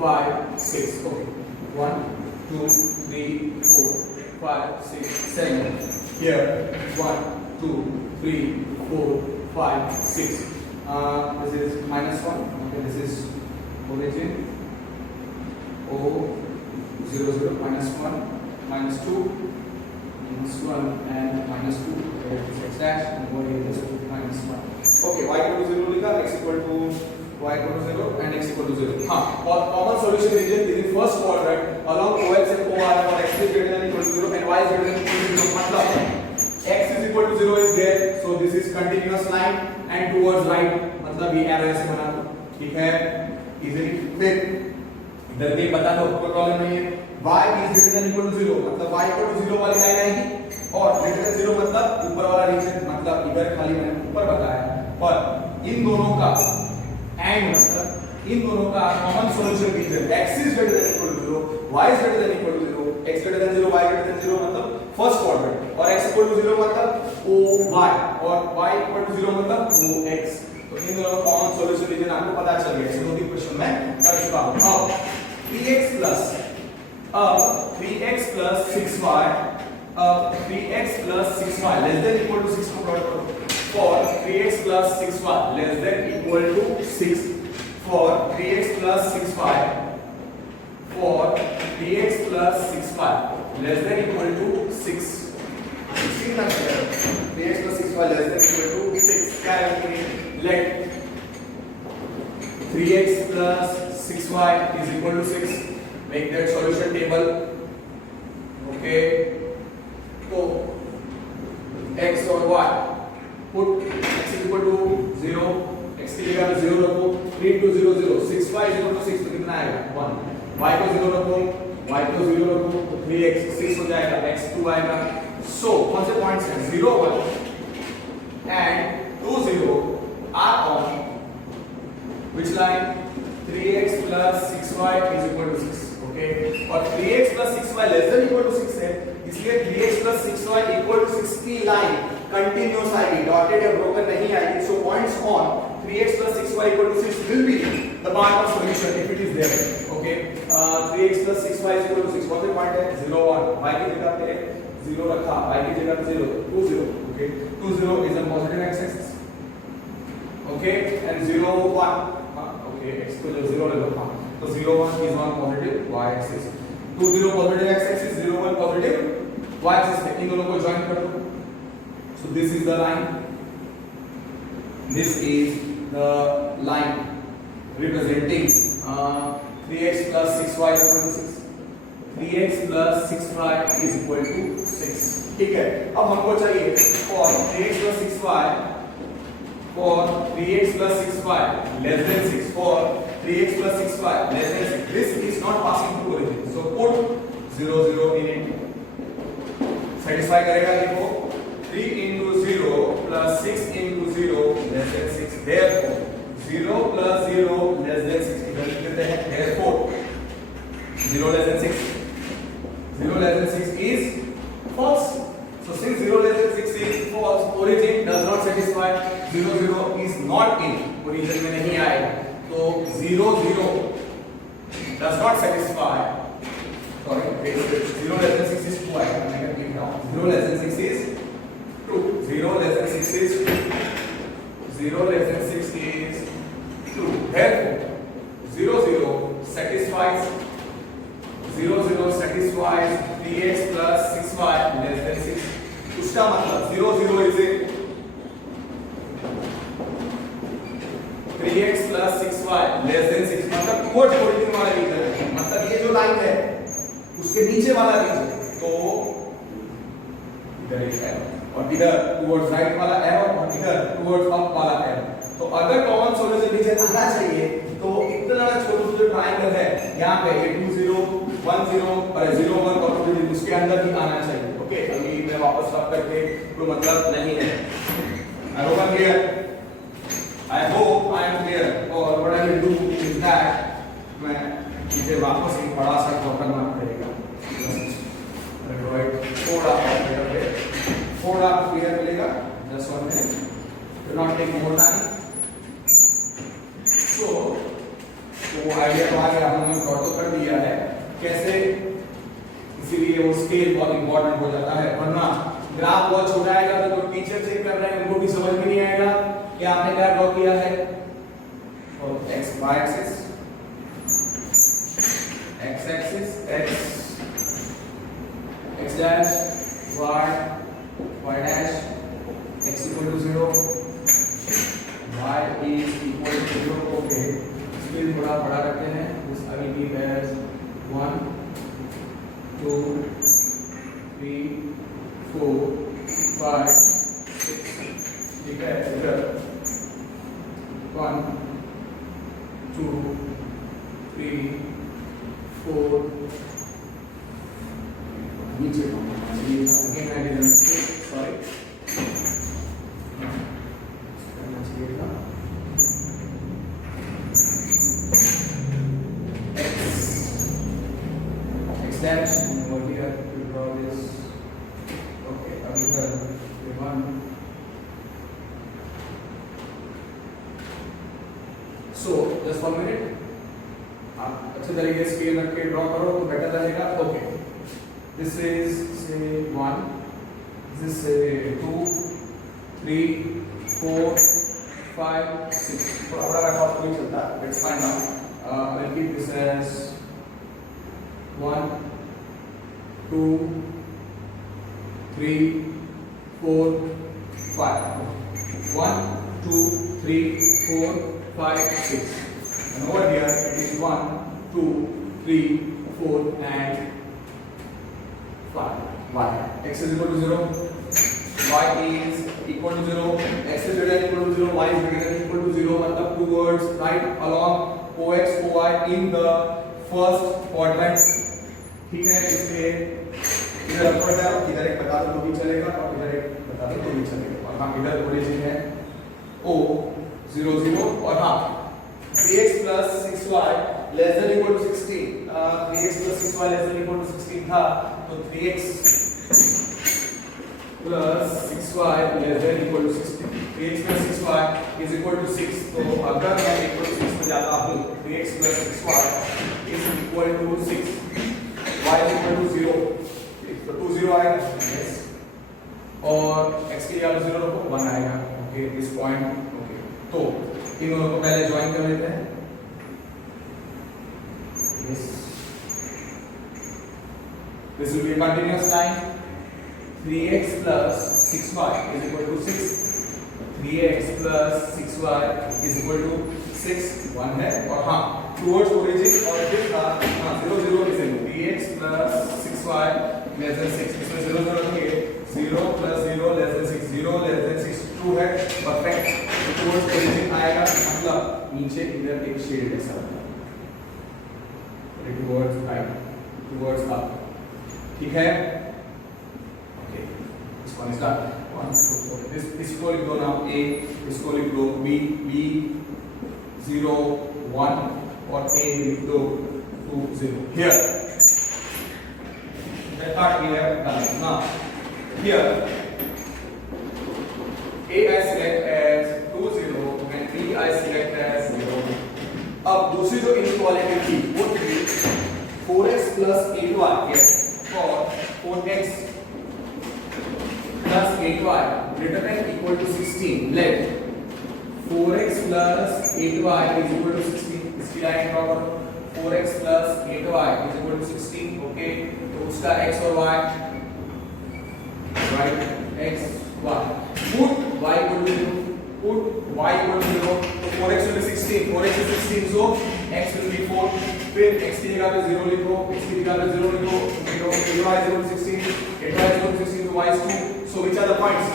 5 6 okay, 1 2 3 4 5 6 7, here 1 2 3 4 5 6, this is -1, okay, this is origin O 0 0 -1 -2 -1 and -2, this x dash and y is -1. okay, y equal to 0 लिखा, x equal to y equal to 0 and x equal to 0. हाँ, और common solution region is in first quadrant along OX and OR for x is greater than equal to 0 and y is greater than equal to 0. मतलब x is equal to 0 is there, so this is continuous line and towards right, मतलब ये arrow ऐसे बना दो. ठीक है, easily. फिर इधर भी बता दो, कोई प्रॉब्लम नहीं है. y is greater than equal to 0 मतलब y equal to 0 वाली लाइन आएगी और greater than 0 मतलब ऊपर वाला रीजन, मतलब इधर खाली मैंने ऊपर बताया, और इन दोनों का एंड मतलब इन दोनों का common solution region x is greater than equal to 0 y is greater than equal to 0 x greater than 0 y greater than 0 मतलब फर्स्ट क्वाड्रेंट, और x equal to 0 मतलब OY और y equal to 0 मतलब OX. तो इन दोनों का common solution reason आपको पता चल गया, इसको दो क्वेश्चन में कर चुका हूं. अब 3x plus 6y, अब 3x plus 6y less than equal to 6 को प्लॉट करो. For 3x plus 6y less than equal to 6, for 3x plus 6y, for 3x plus 6y less than equal to 6, 16 ना करें, 3x plus 6y less than equal to 6, क्या है, let 3x plus 6y is equal to 6, make that solution table. Okay, so x और y put x is equal to 0, x की जगह पे 0 रखो, 3 to 0 0, 6y is equal to 6 तो कितना आएगा 1, y को 0 रखो, y को 0 रखो तो 3x 6 हो जाएगा, x 2 आएगा. So कौन से पॉइंट्स हैं, 0 1 and 2 0 are on which line, 3x plus 6y is equal to 6. okay, और 3x plus 6y less than equal to 6 है, इसलिए 3x plus 6y equal to 6 की लाइन कंटिन्यूअस आएगी, डॉटेड या ब्रोकन नहीं आएगी. So points on 3x plus 6y equal to 6 will be the part of solution if it is there. okay, 3x plus 6y is equal to 6, कौन से point है 0 1, y की जगह पे 0 रखा, y की जगह पे 0 2 0. okay, 2 0 is a positive x axis. Okay and 0 1 okay x को जो 0 ले लो हाँ तो 0 1 is on positive y axis 2 0 positive x axis 0 1 positive y axis पे इन दोनों को ज्वाइन कर दो so this is the line this is the line representing 3x plus 6y is equal to 6 3x plus 6y is equal to 6 ठीक है अब हमको चाहिए for 3x plus 6y for 3x plus 6y less than 6 for 3x plus 6y less than 6 this is not passing through origin so put 0 0 in it satisfy करेगा देखो 3 into 0 plus 6 into 0 less than 6 therefore 0 plus 0 less than 6 इधर लिख देते हैं therefore 0 less than 6 0 less than 6 is false so since 0 less than 6 is false origin does not satisfy 0 0 is not in origin में नहीं आएगा तो 0 0 does not satisfy sorry 0 less than 6 is 2 आएगा मैं क्या लिख रहा हूँ 0 less than 6 is 2 0 less than 6 is 0 less than 6 is 2 therefore 0 0 satisfies 0 0 satisfies 3x plus 6y less than 6 उसका मतलब 0 0 is a 3x plus 6y less than 6 मतलब towards origin वाला रीजन है मतलब ये जो लाइन है उसके नीचे वाला रीजन तो इधर एक है और इधर टुवर्ड्स राइट वाला एरो और इधर टुवर्ड्स अप वाला एरो तो अगर कॉमन सॉल्यूशन रीजन आना चाहिए तो इतना छोटा जो ट्रायंगल है यहाँ पे ये 2 0 1 0 और 0 1 और उसके अंदर ही आना चाहिए ओके अभी मैं वापस रब करके कोई मतलब नहीं है I hope I clear I hope I am clear और what I will do is that मैं इसे वापस एक बड़ा सा ड्रॉ करना पड़ेगा थोड़ा क्लियर मिलेगा just one minute do not take more time तो आइडिया तो आ गया हमने ड्रॉ तो कर दिया है कैसे इसीलिए वो स्केल बहुत इंपॉर्टेंट हो जाता है वरना ग्राफ बहुत छोटा आएगा तो जो टीचर चेक कर रहे हैं उनको भी समझ में नहीं आएगा कि आपने क्या ड्रॉ किया है और x y axis x axis x dash y dash x equal to 0 y is equal to 0 okay scale थोड़ा बड़ा रखते हैं this I will give as 1 2 3 4 5 6 ठीक है इधर 1 2 3 4 नीचे again I did a mistake sorry x dash over here to draw this okay अब इधर 1 so just 1 minute आप अच्छे तरीके से स्केल रख के ड्रॉ करो तो बेटर रहेगा okay this is say 1 this is say 2 3 4 5 6 थोड़ा बड़ा रखा तो नहीं चलता let's find out I'll keep this as 1 2 3 4 5 1 2 3 4 5 6 and over here it is 1 2 3 4 and 5 y x is equal to 0 y is equal to 0 x is greater than equal to 0 y is greater than equal to 0 मतलब towards right along ox oy in the first quadrant ठीक है इसलिए इधर अपर है इधर एक बता दो तो भी चलेगा और इधर एक बता दो तो भी चलेगा और हाँ इधर ओरिजिन है o 0 0 और हाँ 3x plus 6y less than equal to 16 3x plus 6y less than equal to 16 था तो 3x plus 6y less than equal to 16 3x plus 6y is equal to 6 तो अगर मैं equal to 6 पे जाता हूँ 3x plus 6y is equal to 6 y is equal to 0 तो 2 0 आएगा yes और x की जगह 0 रखो 1 आएगा ओके दिस पॉइंट ओके तो इन दोनों को पहले ज्वाइन कर लेते हैं। This will be a continuous line. 3x plus 6y is equal to 6. 3x plus 6y is equal to 6. 1 है और हाँ towards origin और फिर था हाँ 0 0 इसे 3x plus 6y less than 6 इसमें 0 0 रखेंगे 0 plus 0 less than 6 0 less than 6 true है परफेक्ट। towards origin आएगा मतलब नीचे इधर एक शेड ऐसा towards right towards up ठीक है। ओके इसको स्टार्ट 1 2 4 इसको लिख दो नाम a इसको लिख दो b b 0 1 और a लिख दो 2 0 here that part we have done now here a I select as 2 0 and b I select as 0। अब दूसरी जो इनइक्वालिटी थी वो थी 4x plus 8y yes for 4x plus 8y greater than equal to 16 let 4x plus 8y is equal to 16 इसकी line draw करो 4x plus 8y is equal to 16 okay तो उसका x और y right x y put y equal to 0 put y equal to 0 तो 4x will be 16 4x is 16 so x will be 4 फिर x की जगह पे 0 लिखो x की जगह पे 0 लिखो 0 y is equal to 16 8y is equal to 16 so y is 2 so which are the points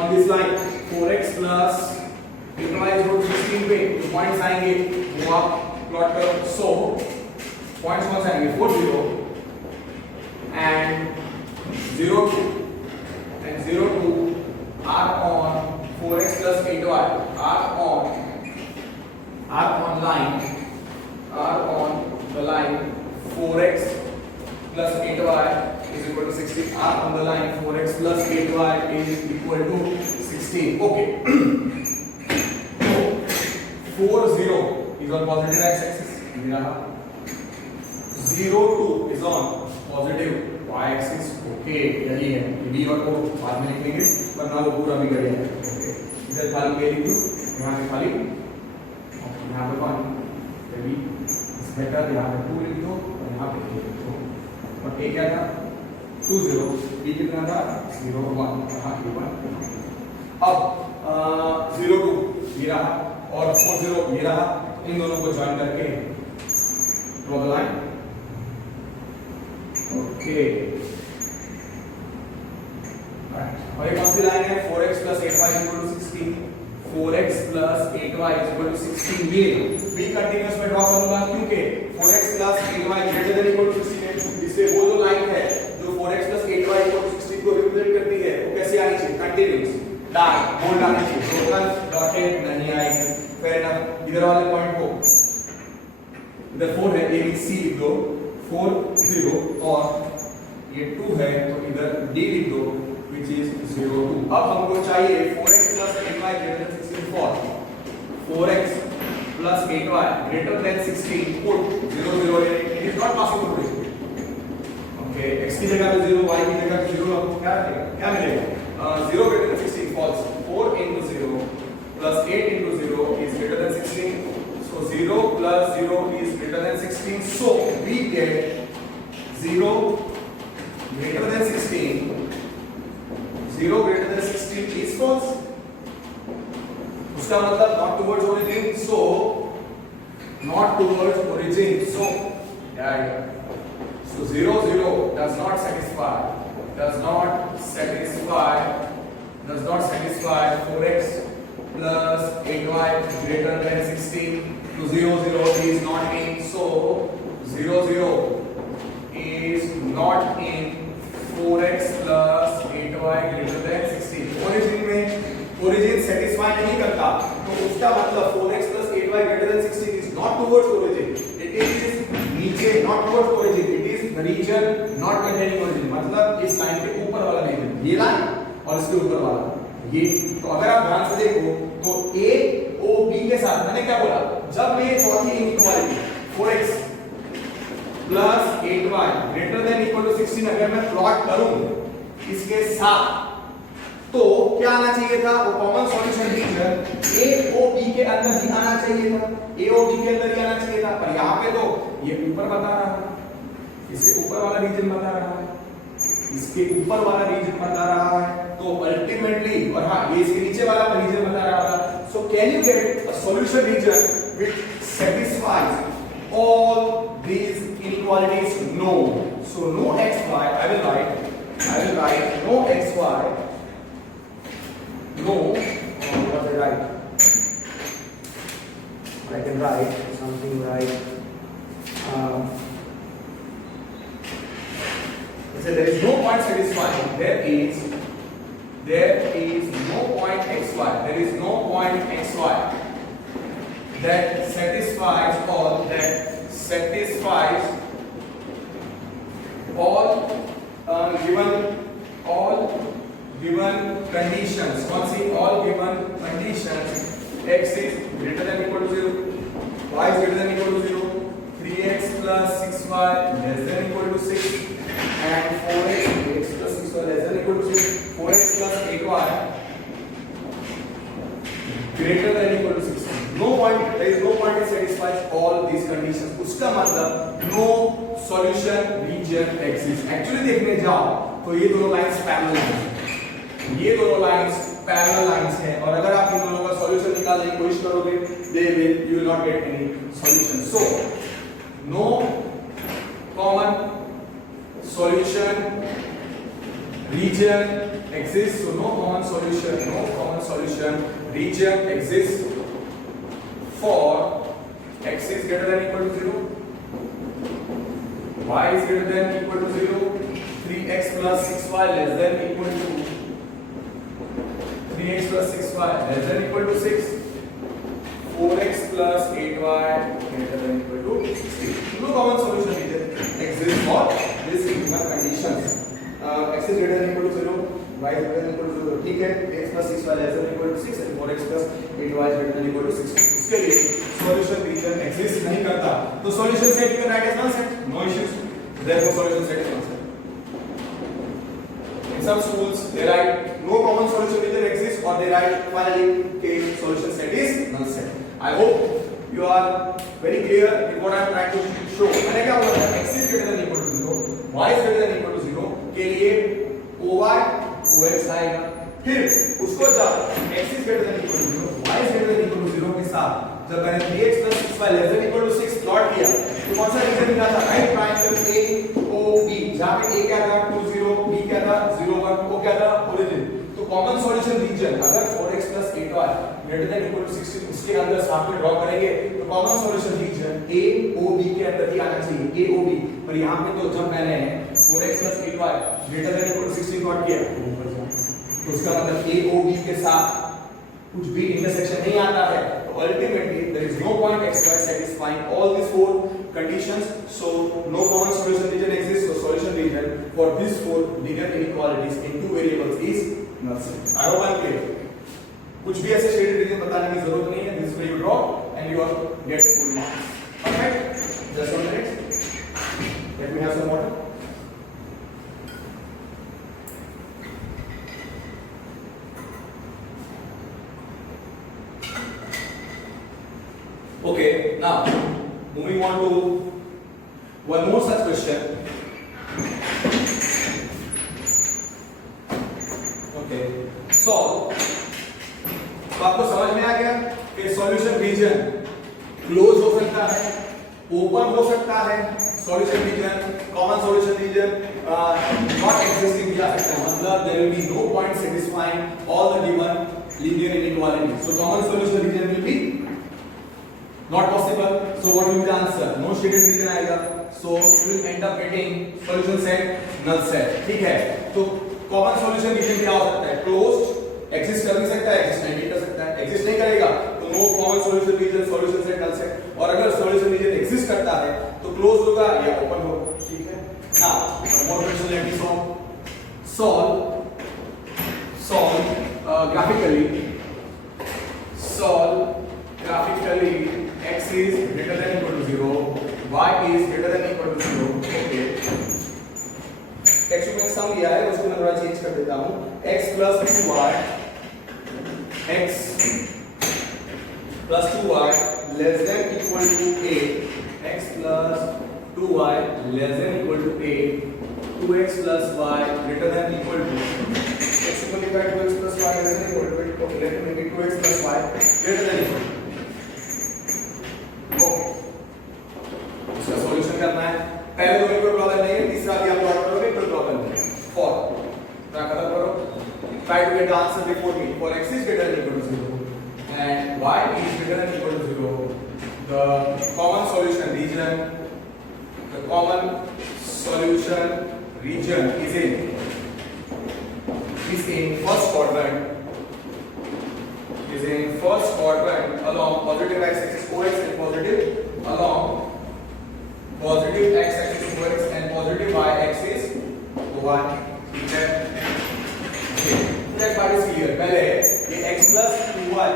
on this line 4x plus 8y is equal to 16 पे तो पॉइंट्स आएंगे वो आप प्लॉट करो so पॉइंट्स कौन से आएंगे 4 0 and 0 2 and 0 2 are on 4x plus 8y are on line are on the line 4x plus 8y is equal to 16 are on the line 4x plus 8y is equal to 16 okay so 4 0 is on positive x-axis 0 2 is on positive y-axis okay यही है b और o बाद में लिखेंगे वरना वो पूरा बिगड़ जाएगा okay इधर खाली पे लिख दो यहाँ पे खाली यहाँ पे कौन b बेटर यहाँ पे 2 लिख दो और यहाँ पे 3 लिख दो और a क्या था 2 0 b कितना था 0 1 यहाँ पे 1 अब 0 2 ये रहा और 4 0 ये रहा इन दोनों को ज्वाइन करके ड्रॉ द लाइन ओके और ये कौन सी लाइन है 4x plus 8y is equal to 16 4x plus 8y is equal to 16 ये b कंटीन्यूअस में ड्रॉ करूंगा क्योंकि 4x plus 8y greater than equal to 16 है इसलिए वो जो लाइन है जो 4x plus 8y equal to 16 को रिप्रेजेंट करती है वो कैसे आनी चाहिए कंटीन्यूअस डार्क बोल्ड आनी चाहिए टोटल डॉटेड नहीं आएगी फेयर एनफ इधर वाले पॉइंट को इधर 4 है a b c लिख दो 4 0 और ये 2 है तो इधर d लिख दो which is 0 2 अब हमको चाहिए 4x plus 8y greater than 16 for 4x plus 8y greater than 16 put 0 0 it is not possible to do okay x की जगह पे 0 y की जगह पे 0 आपको क्या मिलेगा 0 greater than 16 false 4 into 0 plus 8 into 0 is greater than 16 so 0 plus 0 is greater than 16 so we get 0 greater than 16 0 greater than 16 is false उसका मतलब not towards origin so not towards origin so yeah so 0 0 does not satisfy 4x plus 8y greater than 16 to 0 0 is not in so 0 0 is not in 4x plus 8y greater than 16 origin satisfy नहीं करता तो उसका मतलब 4x plus 8y greater than 16 is not towards origin it is नीचे not towards origin it is the region not containing origin मतलब इस line के ऊपर वाला रीजन ये लाइन और इसके ऊपर वाला ये तो अगर आप ध्यान से देखो तो a o b के साथ मैंने क्या बोला जब मैं चौथी inequality 4x plus 8y greater than equal to 16 अगर मैं प्लॉट करूं इसके साथ तो क्या आना चाहिए था, वो कॉमन सॉल्यूशन रीजन ए ओ बी के अंदर ही आना चाहिए था, ए ओ बी के अंदर ही आना चाहिए था, पर यहाँ पे तो ये ऊपर बता रहा है, इसके ऊपर वाला रीजन बता रहा है, इसके ऊपर वाला रीजन बता रहा है, तो अल्टीमेटली, और हाँ ये इसके नीचे वाला रीजन बता रहा था. So can you get a solution region which satisfies all these inequalities? No. So no xy, I will write no xy, no, what I write, I can write something like there is no point satisfying, there is no point xy, there is no point xy that satisfies given conditions. कौन सी? all given conditions. X is greater than equal to 0, y is greater than equal to 0, 3x plus 6y less than equal to 6, and 4x plus 6y less than equal to 6, 4x plus 8y greater than equal to 6. No point, there is no point that satisfies all these conditions. उसका मतलब no solution region exists. Actually देखने जाओ तो ये दोनों lines parallel हैं, ये दोनों लाइंस पैरेलल लाइंस हैं, और अगर आप इन दोनों का सॉल्यूशन निकालने की कोशिश करोगे, you will not get any solution. So no common solution region exists. So no common solution region exists for x is greater than equal to 0, y is greater than equal to 0, 3x plus 6y less than equal to 3x plus 6y less than equal to 6, 4x plus 8y greater than equal to 16. No common solution region exists for these given conditions. X is greater than equal to 0, y is greater than equal to 0, ठीक है, x plus 6y less than equal to 6 and 4x plus 8y is greater than equal to 16. इसके लिए solution region exist नहीं करता, तो solution set you can write as null set, no issues. Therefore solution set is null set. In some schools they write no common solution region exists, or they write finally okay, solution set is null set. I hope you are very clear in what I am trying to show. मैंने क्या बोला था, x is greater than equal to 0, y is greater than equal to 0 के लिए oy ox आएगा, फिर उसको जब x is greater than equal to 0, y is greater than equal to 0 के साथ जब मैंने 3x plus 6y less than equal to 6 plot किया, तो कौन सा रीजन मिला था, राइट ट्रायंगल AOB, जहां पे a क्या था 2 0, b क्या था 0 1, o क्या था ओरिजिन. तो कॉमन सॉल्यूशन रीजन अगर 4x plus 8y greater than equal to 16 उसके अंदर साथ में ड्रॉ करेंगे, तो कॉमन सॉल्यूशन रीजन AOB के अंदर ही आना चाहिए, AOB. पर यहां पे तो जब मैंने 4x plus 8y greater than equal to 16 plot किया, तो उसका मतलब AOB के साथ कुछ भी इंटरसेक्शन नहीं आता है, तो ultimately there is no point xy satisfying all these four conditions. So no common solution region exists. So solution region for these four linear inequalities in two variables is null set. I hope I am clear. कुछ भी ऐसे shaded region बताने की जरूरत नहीं है. This is where you draw and you are get full marks. Alright, just 1 minute. Let me have some water. Okay, now moving on to one more such question. Okay, solve. तो आपको समझ में आ गया कि सॉल्यूशन रीजन क्लोज हो सकता है, open हो सकता है, solution region common solution region not existing भी आ सकता है, मतलब there will be no point satisfying all the given linear inequalities. So common solution region will be not possible. So what will be the answer? No shaded region आएगा, so you will end up getting solution set null set. ठीक है, तो common solution region क्या हो सकता है, closed exist कर भी सकता है, exist नहीं कर सकता है. exist नहीं करेगा तो no common solution region solution set null set, और अगर solution region exist करता है तो closed होगा या open होगा. ठीक है, now more question let me graphically x is greater than equal to 0, y is greater than equal to 0. Okay, can you make some formation लिया है उसको मैं थोड़ा चेंज कर देता हूं। x plus 2y less than equal to 8, x plus 2y less than equal to 8, 2x plus y greater than equal to x simplified 2x plus y less than equal to 8. Okay, let me make it 2x plus y greater than equal to, okay, इसका solution करना है। पहले दो में कोई problem नहीं है, तीसरा भी आप सॉल्व करोगे कोई प्रॉब्लम नहीं है। फॉर क्या खत्म करो, try to get the answer before me. For x is greater than equal to 0 and y is greater than equal to 0, the common solution region is in first quadrant along positive x-axis OX and positive along positive x-axis OX and positive y-axis OY. ठीक है, that part is clear. पहले ये x plus 2y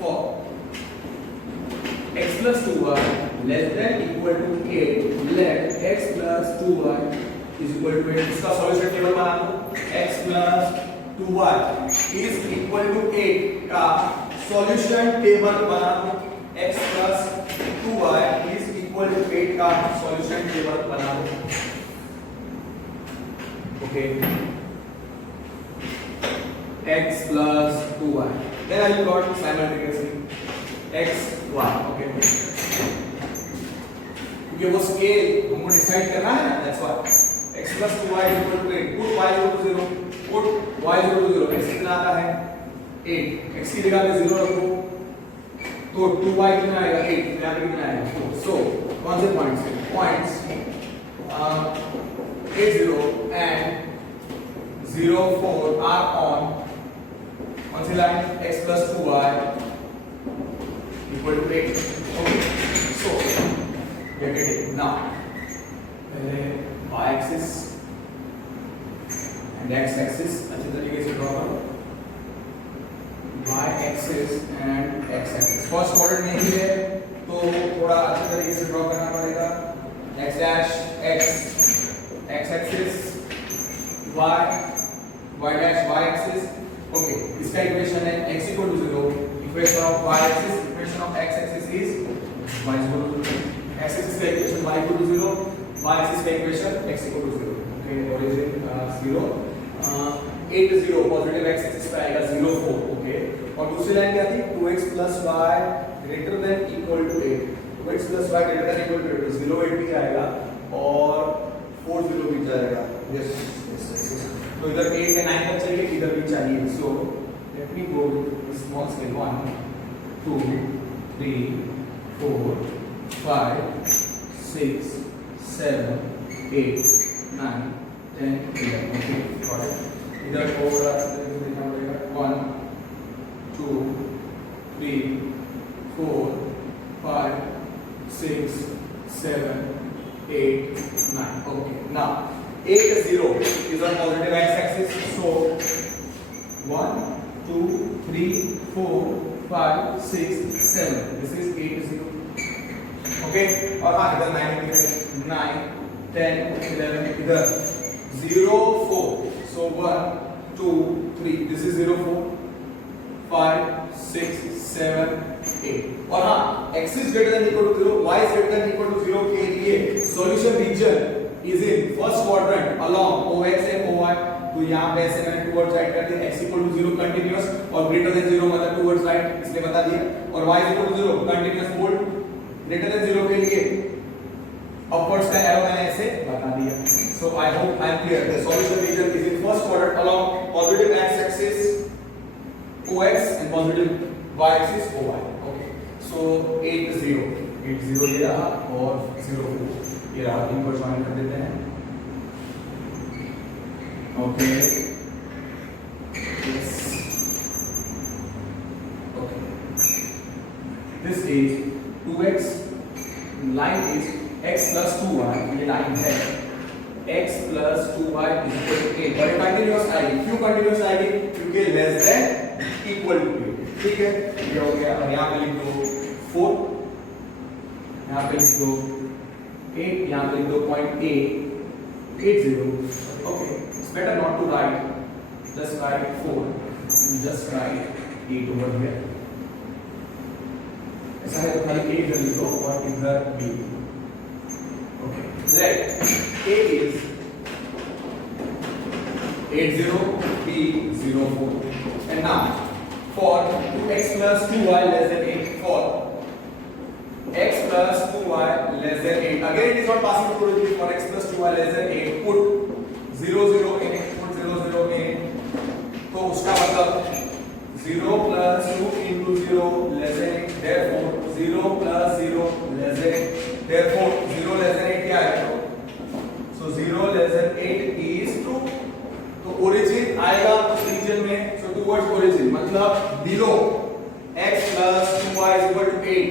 for x plus 2y less than equal to 8, let x plus 2y is equal to 8. इसका solution table बना दो। x plus 2y is equal to 8 का solution table बना दो। x plus 2y is equal to 8 का solution table बना दो। Okay, x plus 2y, then I will plot simultaneously x y. Okay, क्योंकि वो स्केल हमको डिसाइड करना है ना, that's why x plus 2y is equal to 8, put y equal to 0, put y equal to 0, x कितना आता है 8, x की जगह पे 0 रखो तो 2y कितना आएगा 8, यहाँ पे कितना आएगा 4. so कौन से पॉइंट्स 8 0 and 0 4 are on कौन सी line, x plus 2y equal to 8. okay, so get it now. y axis and x axis अच्छे तरीके से ड्रॉ करो, y axis and x axis first quadrant में ही है तो थोड़ा अच्छे तरीके से ड्रॉ करना पड़ेगा। x dash x axis, y dash y axis. Okay, इसका इक्वेशन है x equal to 0, equation of y axis, equation of x axis is y equal to 0, x axis का equation y equal to 0, y axis का equation x equal to 0. Okay, origin 0, 8 0 positive x axis पे आएगा 0 4. Okay, और दूसरी line क्या थी, 2x plus y greater than equal to 8, 2x plus y greater than equal to 8, 0 8 भी जाएगा और 4 0 भी जाएगा. यस, तो इधर 8 के 9 तक चाहिए, इधर भी चाहिए. So let me go with small scale 1 2 3 4 5 6 7 8 9 10 11. Okay, got it. इधर थोड़ा सा देखना पड़ेगा 1 2 3 4 5 6 7 8 9. okay, now 8 0 is on positive x-axis, so 1 2 3 4 5 6 7, this is 8 0. okay, और हाँ इधर 9 10 11, इधर 0 4, so 1 2 3, this is 0 4 5 6 7 8. और हाँ x is greater than equal to 0, y is greater than equal to 0 के लिए solution region is in first quadrant along OX and OY. तो यहाँ पे ऐसे मैंने towards right कर दिया, x equal to 0 continuous और greater than 0 मतलब towards right इसलिए बता दिया, और y equal to 0 continuous bold, greater than 0 के लिए upwards का arrow मैंने ऐसे बता दिया. So I hope I am clear. The solution region is in first quadrant along positive x-axis OX and positive y-axis OY. Okay. So 8 0 ये रहा और 0 4 ये रहा, इनको ज्वाइन कर देते हैं. Okay, okay, this is 2x, line is x plus 2y, ये लाइन है x plus 2y is equal to 8, but continuous आएगी. क्यों कंटिन्यूअस आएगी, क्योंकि लेस देन इक्वल टू 8. ठीक है, ये हो गया. और यहाँ पे लिख दो 4, यहाँ पे लिख दो 8, यहाँ पे लिख दो 0.880. Okay, better not to write, just write 4, just write 8 over here. ऐसा है तो खाली 8 कर लो और इधर b. Okay, let a is 80b04, and now for 2x plus 2y less than 8, for x plus 2y less than 8, again it is not passing through origin. For x plus 2y less than 8, put 0 0 in it, put 0 0 in it. तो उसका मतलब 0 plus 2 into 0 less than 8, therefore 0 plus 0 less than 8, therefore 0 less than 8 क्या है? So 0 less than 8 is true. तो origin आएगा उस reason में, so towards origin मतलब below x plus 2y is equal to 8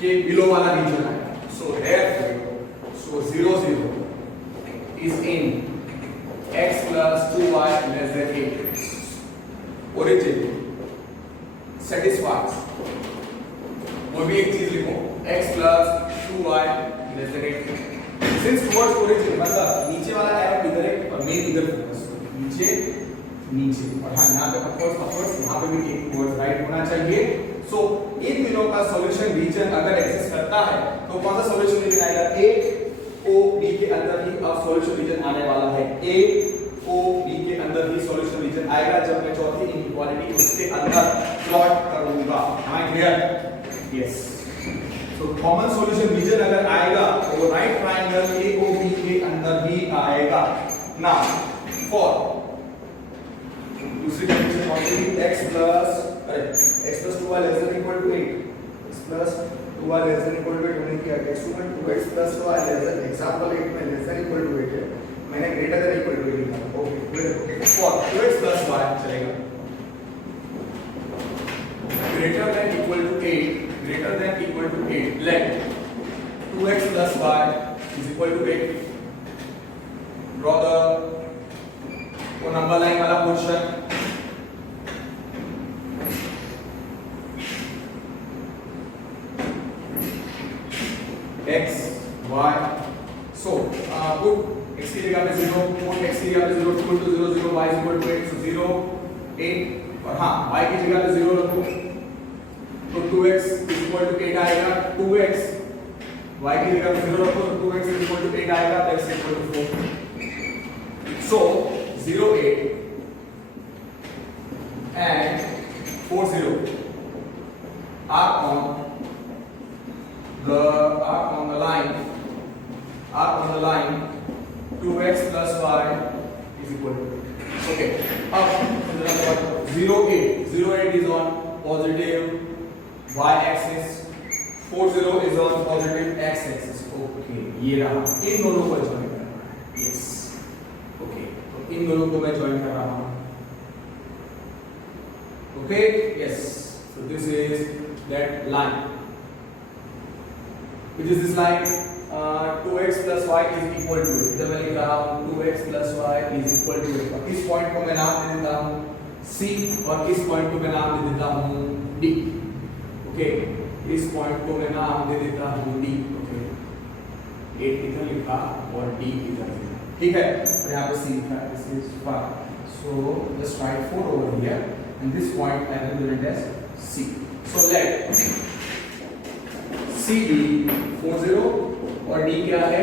के below वाला रीजन आएगा. So therefore, so 0 0 is in x plus 2y less than 8. Origin satisfies. वो भी एक चीज लिखो, x plus 2y less than 8. Since towards origin मतलब नीचे वाला एरो इधर है और मेन इधर फोकस, नीचे नीचे, और हाँ यहाँ पे अपवर्ड्स यहाँ पे भी एक टुवर्ड्स राइट होना चाहिए. सो इन तीनों का सॉल्यूशन रीजन अगर एग्जिस्ट करता है तो कौन सा सॉल्यूशन रीजन आएगा? ए ओ बी के अंदर ही अब सॉल्यूशन रीजन आने वाला है. ए ओ बी के अंदर ही सॉल्यूशन रीजन आएगा जब मैं चौथी इनइक्वालिटी उसके अंदर प्लॉट करूंगा. Am I clear? यस. तो कॉमन सॉल्यूशन रीजन अगर आएगा तो right triangle A O B के अंदर ही आएगा. नाउ फॉर दूसरी कंडीशन कौन सी? x plus 2y less than equal to 8, x plus 2y less than equal to 8 मैंने क्या किया? 2x plus 2y less than, example 8 में less than equal to 8 है, मैंने greater than equal to 8 लिखा. Okay, for 2x plus y चलेगा, greater than equal to 8, greater than equal to 8, let 2x plus y is equal to 8. Draw the number line वाला portion. x y, so put x की जगह पे 0, put x की जगह पे 0, 2 into 0 0, y is equal to 8, so 0 8, और हाँ y की जगह पे 0 रखो तो 2x is equal to 8 आएगा. 2x y की जगह पे 0 रखो तो 2x is equal to 8 आएगा, तो x is equal to 4. So 0 8 and 4 0 are on the line 2x plus y is equal to 8. Okay, अब 0 8 is on positive y axis, 4 0 is on positive x axis. Okay, ये रहा, इन दोनों को join करना है. Yes, okay, तो इन दोनों को मैं ज्वाइन कर रहा हूँ. Okay, yes, so this is that line. Which is this line? 2x plus y is equal to 8. इधर मैं लिख रहा हूँ 2x plus y is equal to 8. और इस पॉइंट को मैं नाम दे देता हूँ C और इस पॉइंट को मैं नाम दे देता हूँ D. ओके, इस पॉइंट को मैं नाम दे देता हूँ D. ओके, 8 इधर लिखा और D इधर लिखा. ठीक है, और यहाँ पे C लिखा. This is 5. So just write 4 over here. And this point I will represent as C. So let C be 4 0 और D क्या है?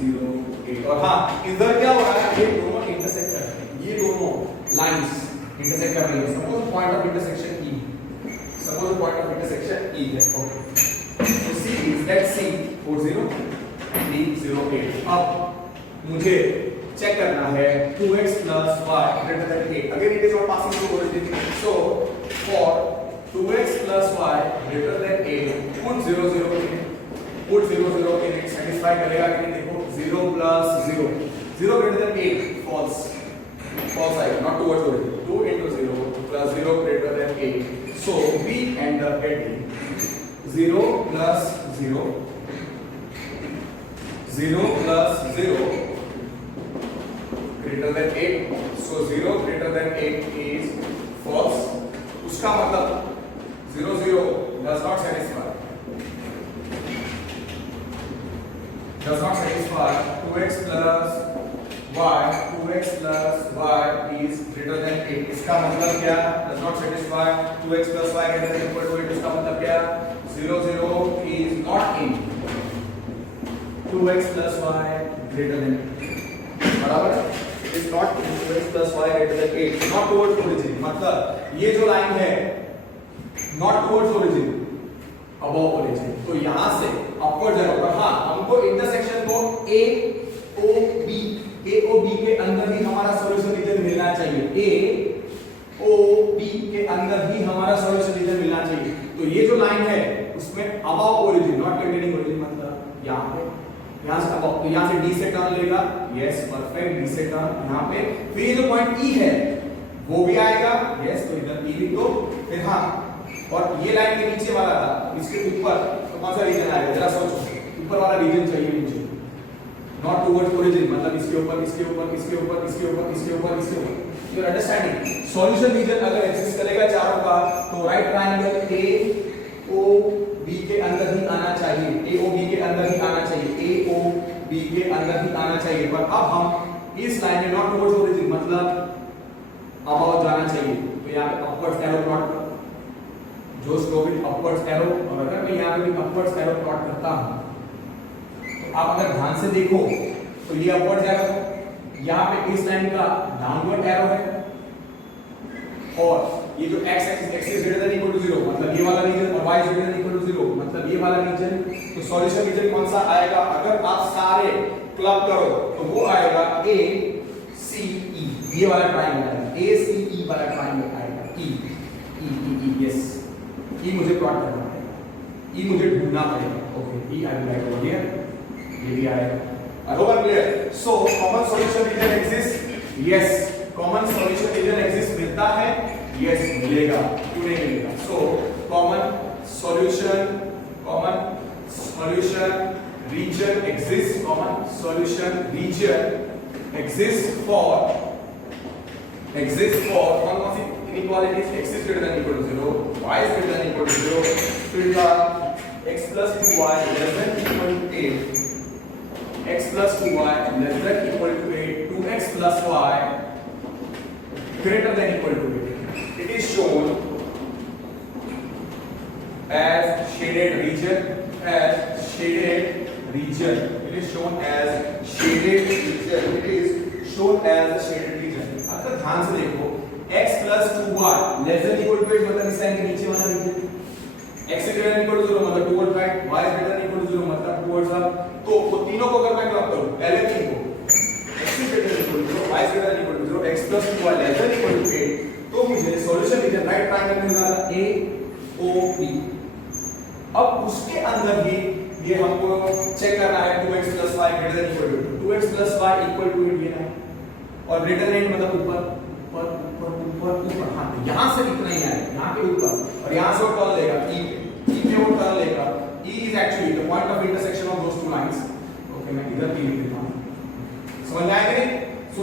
0 8. और हाँ, इधर क्या हो रहा है? ये दोनों इंटरसेक्ट कर रहे हैं. ये दोनों लाइंस इंटरसेक्ट कर रही हैं. Suppose point of intersection E. Suppose point of intersection E है. Okay. So C is let C 4 0 D 0 8. अब मुझे चेक करना है 2x plus y greater than 8. Again it is not passing through origin. So for 2x plus y greater than 8, put 0 0 in it. Put 0 0 in it. Satisfy करेगा कि नहीं? देखो 0 plus 0. 0 greater than 8 false. False side, not towards origin. 2 into 0 plus 0 greater than 8. So we end up getting 0 plus 0. 0 plus 0 greater than 8. So 0 greater than 8 is false. उसका मतलब 0 0 does not satisfy. Does not satisfy 2x plus y 8। इसका मतलब क्या? does not satisfy 2x plus y greater than equal to 8। इसका मतलब क्या? 0 0 is not in 2x plus y greater than 8। बराबर है? It is not in 2x plus y greater than 8, not towards origin। मतलब ये जो लाइन है not towards origin, above origin, तो यहां से अपवर्ड जाएगा। और हाँ, हमको इंटरसेक्शन को a o b के अंदर ही हमारा सॉल्यूशन रीजन मिलना चाहिए। a o b के अंदर ही हमारा सॉल्यूशन रीजन मिलना चाहिए। तो ये जो लाइन है उसमें above origin, not containing origin, मतलब यहां पे, यहां से अबव, तो यहां से d से टर्न लेगा। यस, परफेक्ट, d से टर्न यहां पे। फिर ये जो पॉइंट e है वो भी आएगा। यस, तो इधर e लिख दो। फिर हाँ, और ये लाइन के नीचे वाला था, इसके ऊपर तो कौन सा रीजन आएगा? जरा सोचो, ऊपर वाला रीजन चाहिए मुझे, नॉट टुवर्ड्स ओरिजिन, मतलब इसके ऊपर, इसके ऊपर, इसके ऊपर, इसके ऊपर, इसके ऊपर, इसके ऊपर। You are understanding? Solution region अगर एक्सिस्ट करेगा चारों का, तो right triangle A O B के अंदर ही आना चाहिए, ए ओ बी के अंदर ही आना चाहिए, ए ओ बी के अंदर ही आना चाहिए। पर अब हम इस लाइन में नॉट टुवर्ड्स ओरिजिन मतलब अबव जाना चाहिए, तो यहां पे अपवर्ड्स एरो प्लॉट करो, जो स्लो विद अपवर्ड्स एरो। और अगर मैं यहां पे भी अपवर्ड्स एरो प्लॉट करता हूं, तो आप अगर ध्यान से देखो तो ये अपवर्ड्स एरो, यहां पे इस लाइन का डाउनवर्ड एरो है, और ये जो x axis greater than equal to 0 मतलब ये वाला रीजन, और y greater than equal to 0 मतलब ये वाला रीजन। तो सॉल्यूशन रीजन कौन सा आएगा? अगर आप सारे क्लब करो तो वो आएगा a c e, ये वाला ट्रायंगल आएगा, a c e वाला ट्रायंगल आएगा। e यस, e मुझे प्लॉट करना पड़ेगा, e मुझे ढूंढना पड़ेगा। Okay, e I will write over here, ये भी आएगा। I hope I am clear. So common solution region exist. Yes, common solution region exist मिलता है। यस, मिलेगा, क्यों नहीं मिलेगा? So common solution region exist, common solution region exist for कौन कौन सी inequalities? x is greater than equal to 0, y is greater than equal to 0, फिर का x plus 2y less than equal to 8, x plus 2y less than equal to 8, 2x plus y greater than equal to 8. It is shown as shaded region, It is shown as shaded region. It is shown as a shaded region. अगर ध्यान से देखो, x plus 2y less than equal to 8 मतलब इस line के नीचे वाला reason, x is greater than equal to 0 मतलब towards right, y is greater than equal to 0 मतलब towards up। तो वो तीनों को अगर मैं क्रॉप करूं, पहले तीन को, x is greater than equal to 0, y is greater than equal to 0, x plus 2y less than equal to 8, तो मुझे सॉल्यूशन रीजन राइट ट्रायंगल में मिला a o b। अब उसके अंदर ही ये हमको चेक करना है 2x plus y greater than equal to 8, 2x plus y equal to 8 ये ना, और greater than मतलब ऊपर ऊपर। हाँ, यहाँ से इतना ही आएगा, यहाँ के ऊपर, और यहाँ से वो टर्न लेगा e पे वो टर्न लेगा। e is actually the point of intersection of those two lines। Okay, मैं इधर e लिख देता हूँ, समझ में आएगा नहीं? So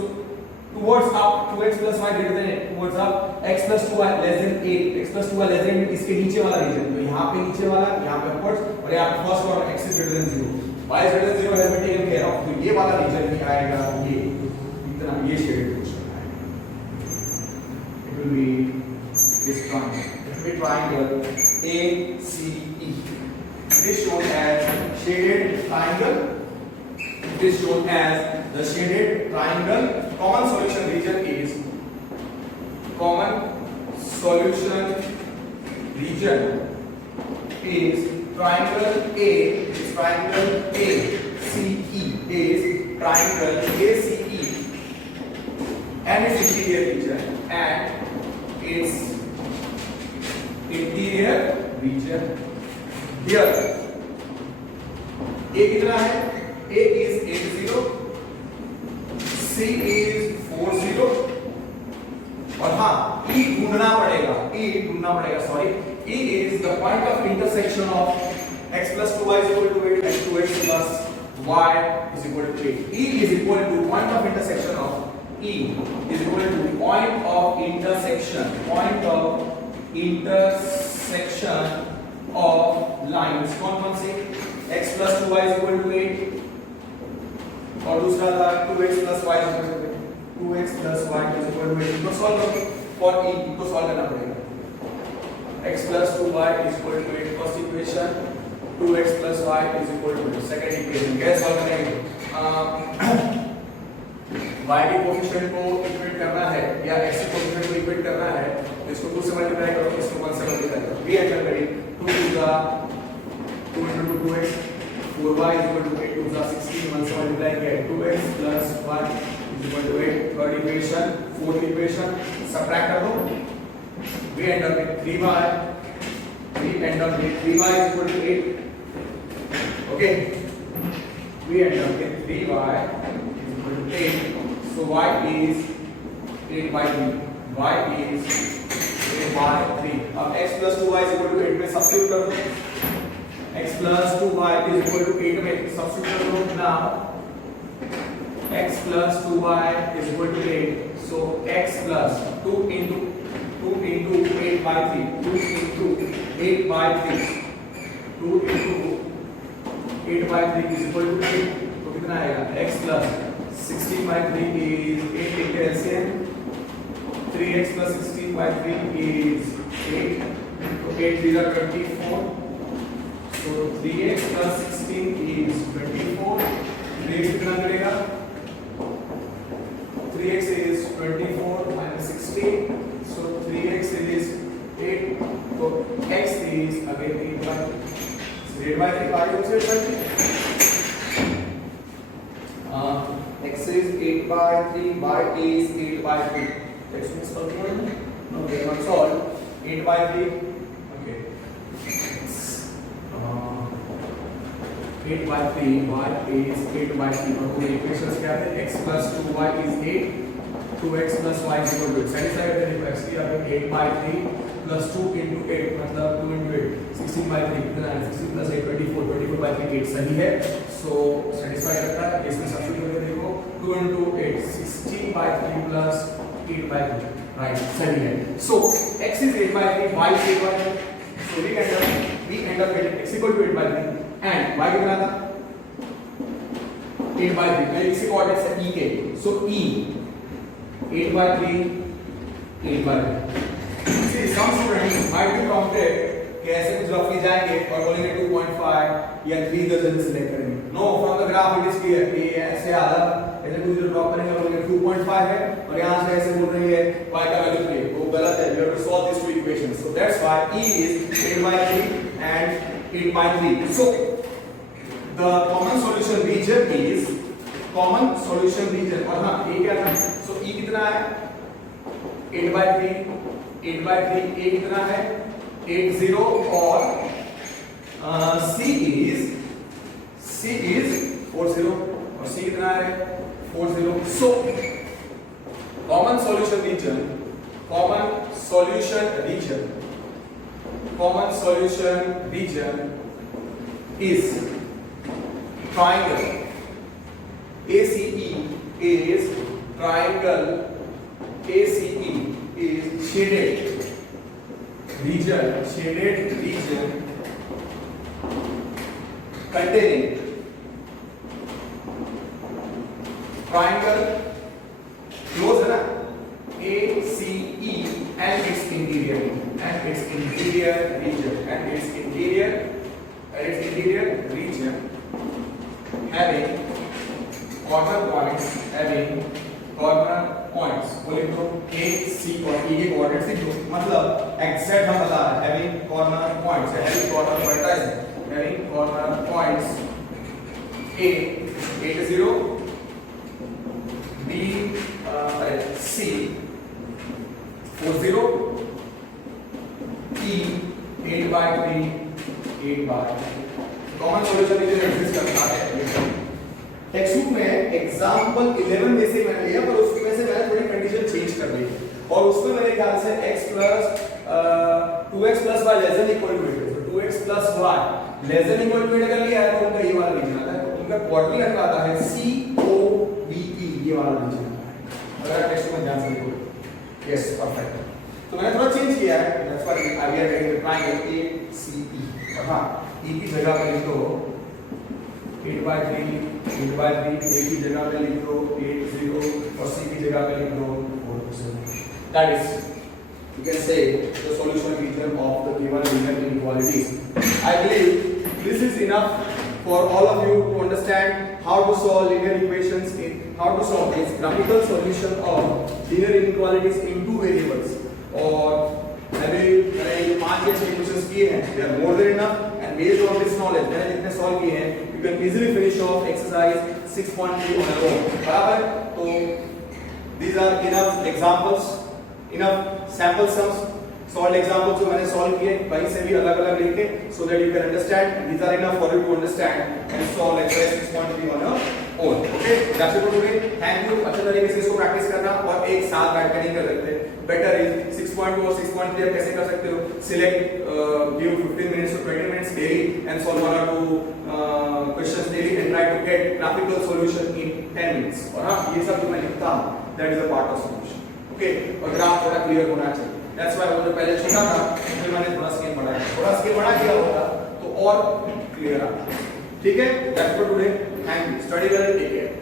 towards up 2x plus y greater than 8, towards up x plus 2y less than 8, x plus 2y less than 8 इसके नीचे वाला रीजन, तो यहाँ पे नीचे वाला, यहाँ पे upwards, और यहाँ पे फर्स्ट और x is greater than 0, y is greater than 0 has been taken care of। तो ये वाला रीजन ही आएगा, ये इतना, ये shaded portion will be this triangle. It will be triangle ACE. It is shown as shaded triangle. It is shown as the shaded triangle. Common solution region is triangle A. Is triangle ACE is triangle ACE and its interior region and its interior region here। A कितना है? A is 80, C is 40, और हाँ E ढूंढना पड़ेगा, sorry, E is the point of intersection of x plus 2y is equal to 8 and 2x plus y is equal to 8. E is equal to point of intersection of E is equal to point of intersection of lines। कौन से? x plus 2y is equal to 8 और दूसरा था 2x plus y is equal to 8, 2x plus y is equal to 8। तो solve करो। For ई को solve करना पड़ेगा। x plus 2y is equal to 8 first equation, 2x plus y is equal to 8 second equation. कैसे solve करेंगे? y के coefficient को equate करना है या x के कोएफिशिएंट को इक्वेट करना है तो इसको 2 से मल्टीप्लाई करो, इसको 1 से मल्टीप्लाई करो। वी एंटर करें 2 into 2x, 4y is equal to 8 2 16, 1 से मल्टीप्लाई किया 2x plus y is equal to 8 third equation, fourth equation subtract कर दो। We end up with 3y. We end up with 3y is equal to 8. Okay. We end up with 3y is equal to 8. So y is 8 by 3. Y is 8 by 3. अब x plus 2y is equal to 8 में substitute कर दो। x plus 2y is equal to 8 में substitute कर दो। Now x plus 2y is equal to 8. So x plus 2 into 8 by 3, 2 into 8 by 3, 2 into 8 by 3 is equal to 8, तो कितना आएगा? x plus 16 by 3 is 8 into LCM, 3x plus 16 by 3 is 8, so 8 3 are 24, so 3x plus 16 is 24, 3x कितना करेगा? 3x is 24 minus 16, so 3x is 8, so x is again 8 by 3. So 8 by 3, part of 8 by 3. X is 8 by 3, y is 8 by 3. X means solve? No, they are not solved. 8 by 3, okay. 8 by 3, y is 8 by 3. और वो equations क्या है? x plus 2y is 8. 2x plus y is equal to 8. Satisfied है देखो x की यहाँ पे 8 by 3 plus 2 into 8 मतलब 2 into 8 16 by 3 कितना है? 16 plus 8 24 24 by 3 8 सही है। So satisfied करता है। इसमें सब्स्टिट्यूट करके देखो 2 into 8 16 by 3 plus 8 by 3 right सही है। So x is 8 by 3, y is 8 by 3. So we end up getting x equal to 8 by 3 and y कितना था? 8 by 3 मैं इसी कोऑर्डिनेट्स है e के। So e 8 by 3, 8 by 3. See, some students might be prompted कि ऐसे कुछ रफली जाएंगे और बोलेंगे 2.5 या 3 दर्जन सिलेक्ट करेंगे। No, from the graph it is clear कि ऐसे आधा ऐसे कुछ जो ड्रॉप करेंगे बोलेंगे 2.5 है और यहाँ से ऐसे बोल रही है y का वैल्यू 3, वो गलत है। We have to solve these two equations. So that's why e is 8 by 3 and 8 by 3. So the common solution region is common solution region और हाँ ये क्या था? So e कितना है? 8 by 3, 8 by 3, a कितना है? 8 0 और c is 4 0 और c कितना है? 4 0. So common solution region is triangle. ACE is triangle. ACE is shaded region containing triangle close है ना ACE and its interior region having corner points बोले तो A C और E के कोऑर्डिनेट्स लिख दो। मतलब एग्जैक्ट हम बता रहे हैं having corner points A 8 0 B C 4 0 E 8 by 3 8 by common solution इधर एग्जिस्ट करता है। टेक्स्ट बुक में एग्जांपल 11 में से मैंने लिया पर उसमें से मैंने थोड़ी कंडीशन चेंज कर दी और उसमें मेरे ख्याल से x plus 2x plus y less than equal to 8 तो 2x plus y less than equal to 8 अगर लिया है तो उनका ये वाला रीजन आता है। तो उनका क्वाड्रेटिक आता है COVE ये वाला रीजन आता है। अगर टेक्स्ट में ध्यान से देखो यस परफेक्ट। तो मैंने थोड़ा चेंज किया है that's why I R getting triangle ACE। हां e की जगह पे लिख दो 8 by 3 a की जगह पे लिख दो 8 0 और c की जगह पे लिख दो 4 7 that is you can say the solution equation of the given linear inequalities. I believe this is enough for all of you to understand how to solve linear equations how to solve this graphical solution of linear inequalities in two variables. और मैंने ये 5 या 6 questions किए हैं, they are more than enough, and based on this knowledge मैंने जितने solve किए हैं, you can easily finish off exercise 6.3 on your own. बराबर? तो these are enough examples, enough sample sums, solved examples जो मैंने सॉल्व किए कहीं से भी अलग-अलग लेके, so that you can understand, and these are enough for you to understand and solve exercise 6.3 on your own. Okay, that's it for today. Thank you. अच्छे तरीके से इसको प्रैक्टिस करना और एक साथ बैठ कर नहीं कर सकते. Better is 6.2 और 6.3 आप कैसे कर सकते हो? Select, give 15 minutes to 20 minutes daily and solve 1 or 2 questions daily and try to get graphical solution in 10 minutes. और हाँ, ये सब जो मैं लिखता हूँ, that is a part of solution. Okay, और ग्राफ थोड़ा क्लियर होना चाहिए. That's why वो जो पहले छोटा था, फिर मैंने थोड़ा स्केल बढ़ाया. थोड़ा स्केल बढ़ा दिया होगा, तो और क्लियर आता. ठीक है? That's for today. Thank you. Study well. Take care.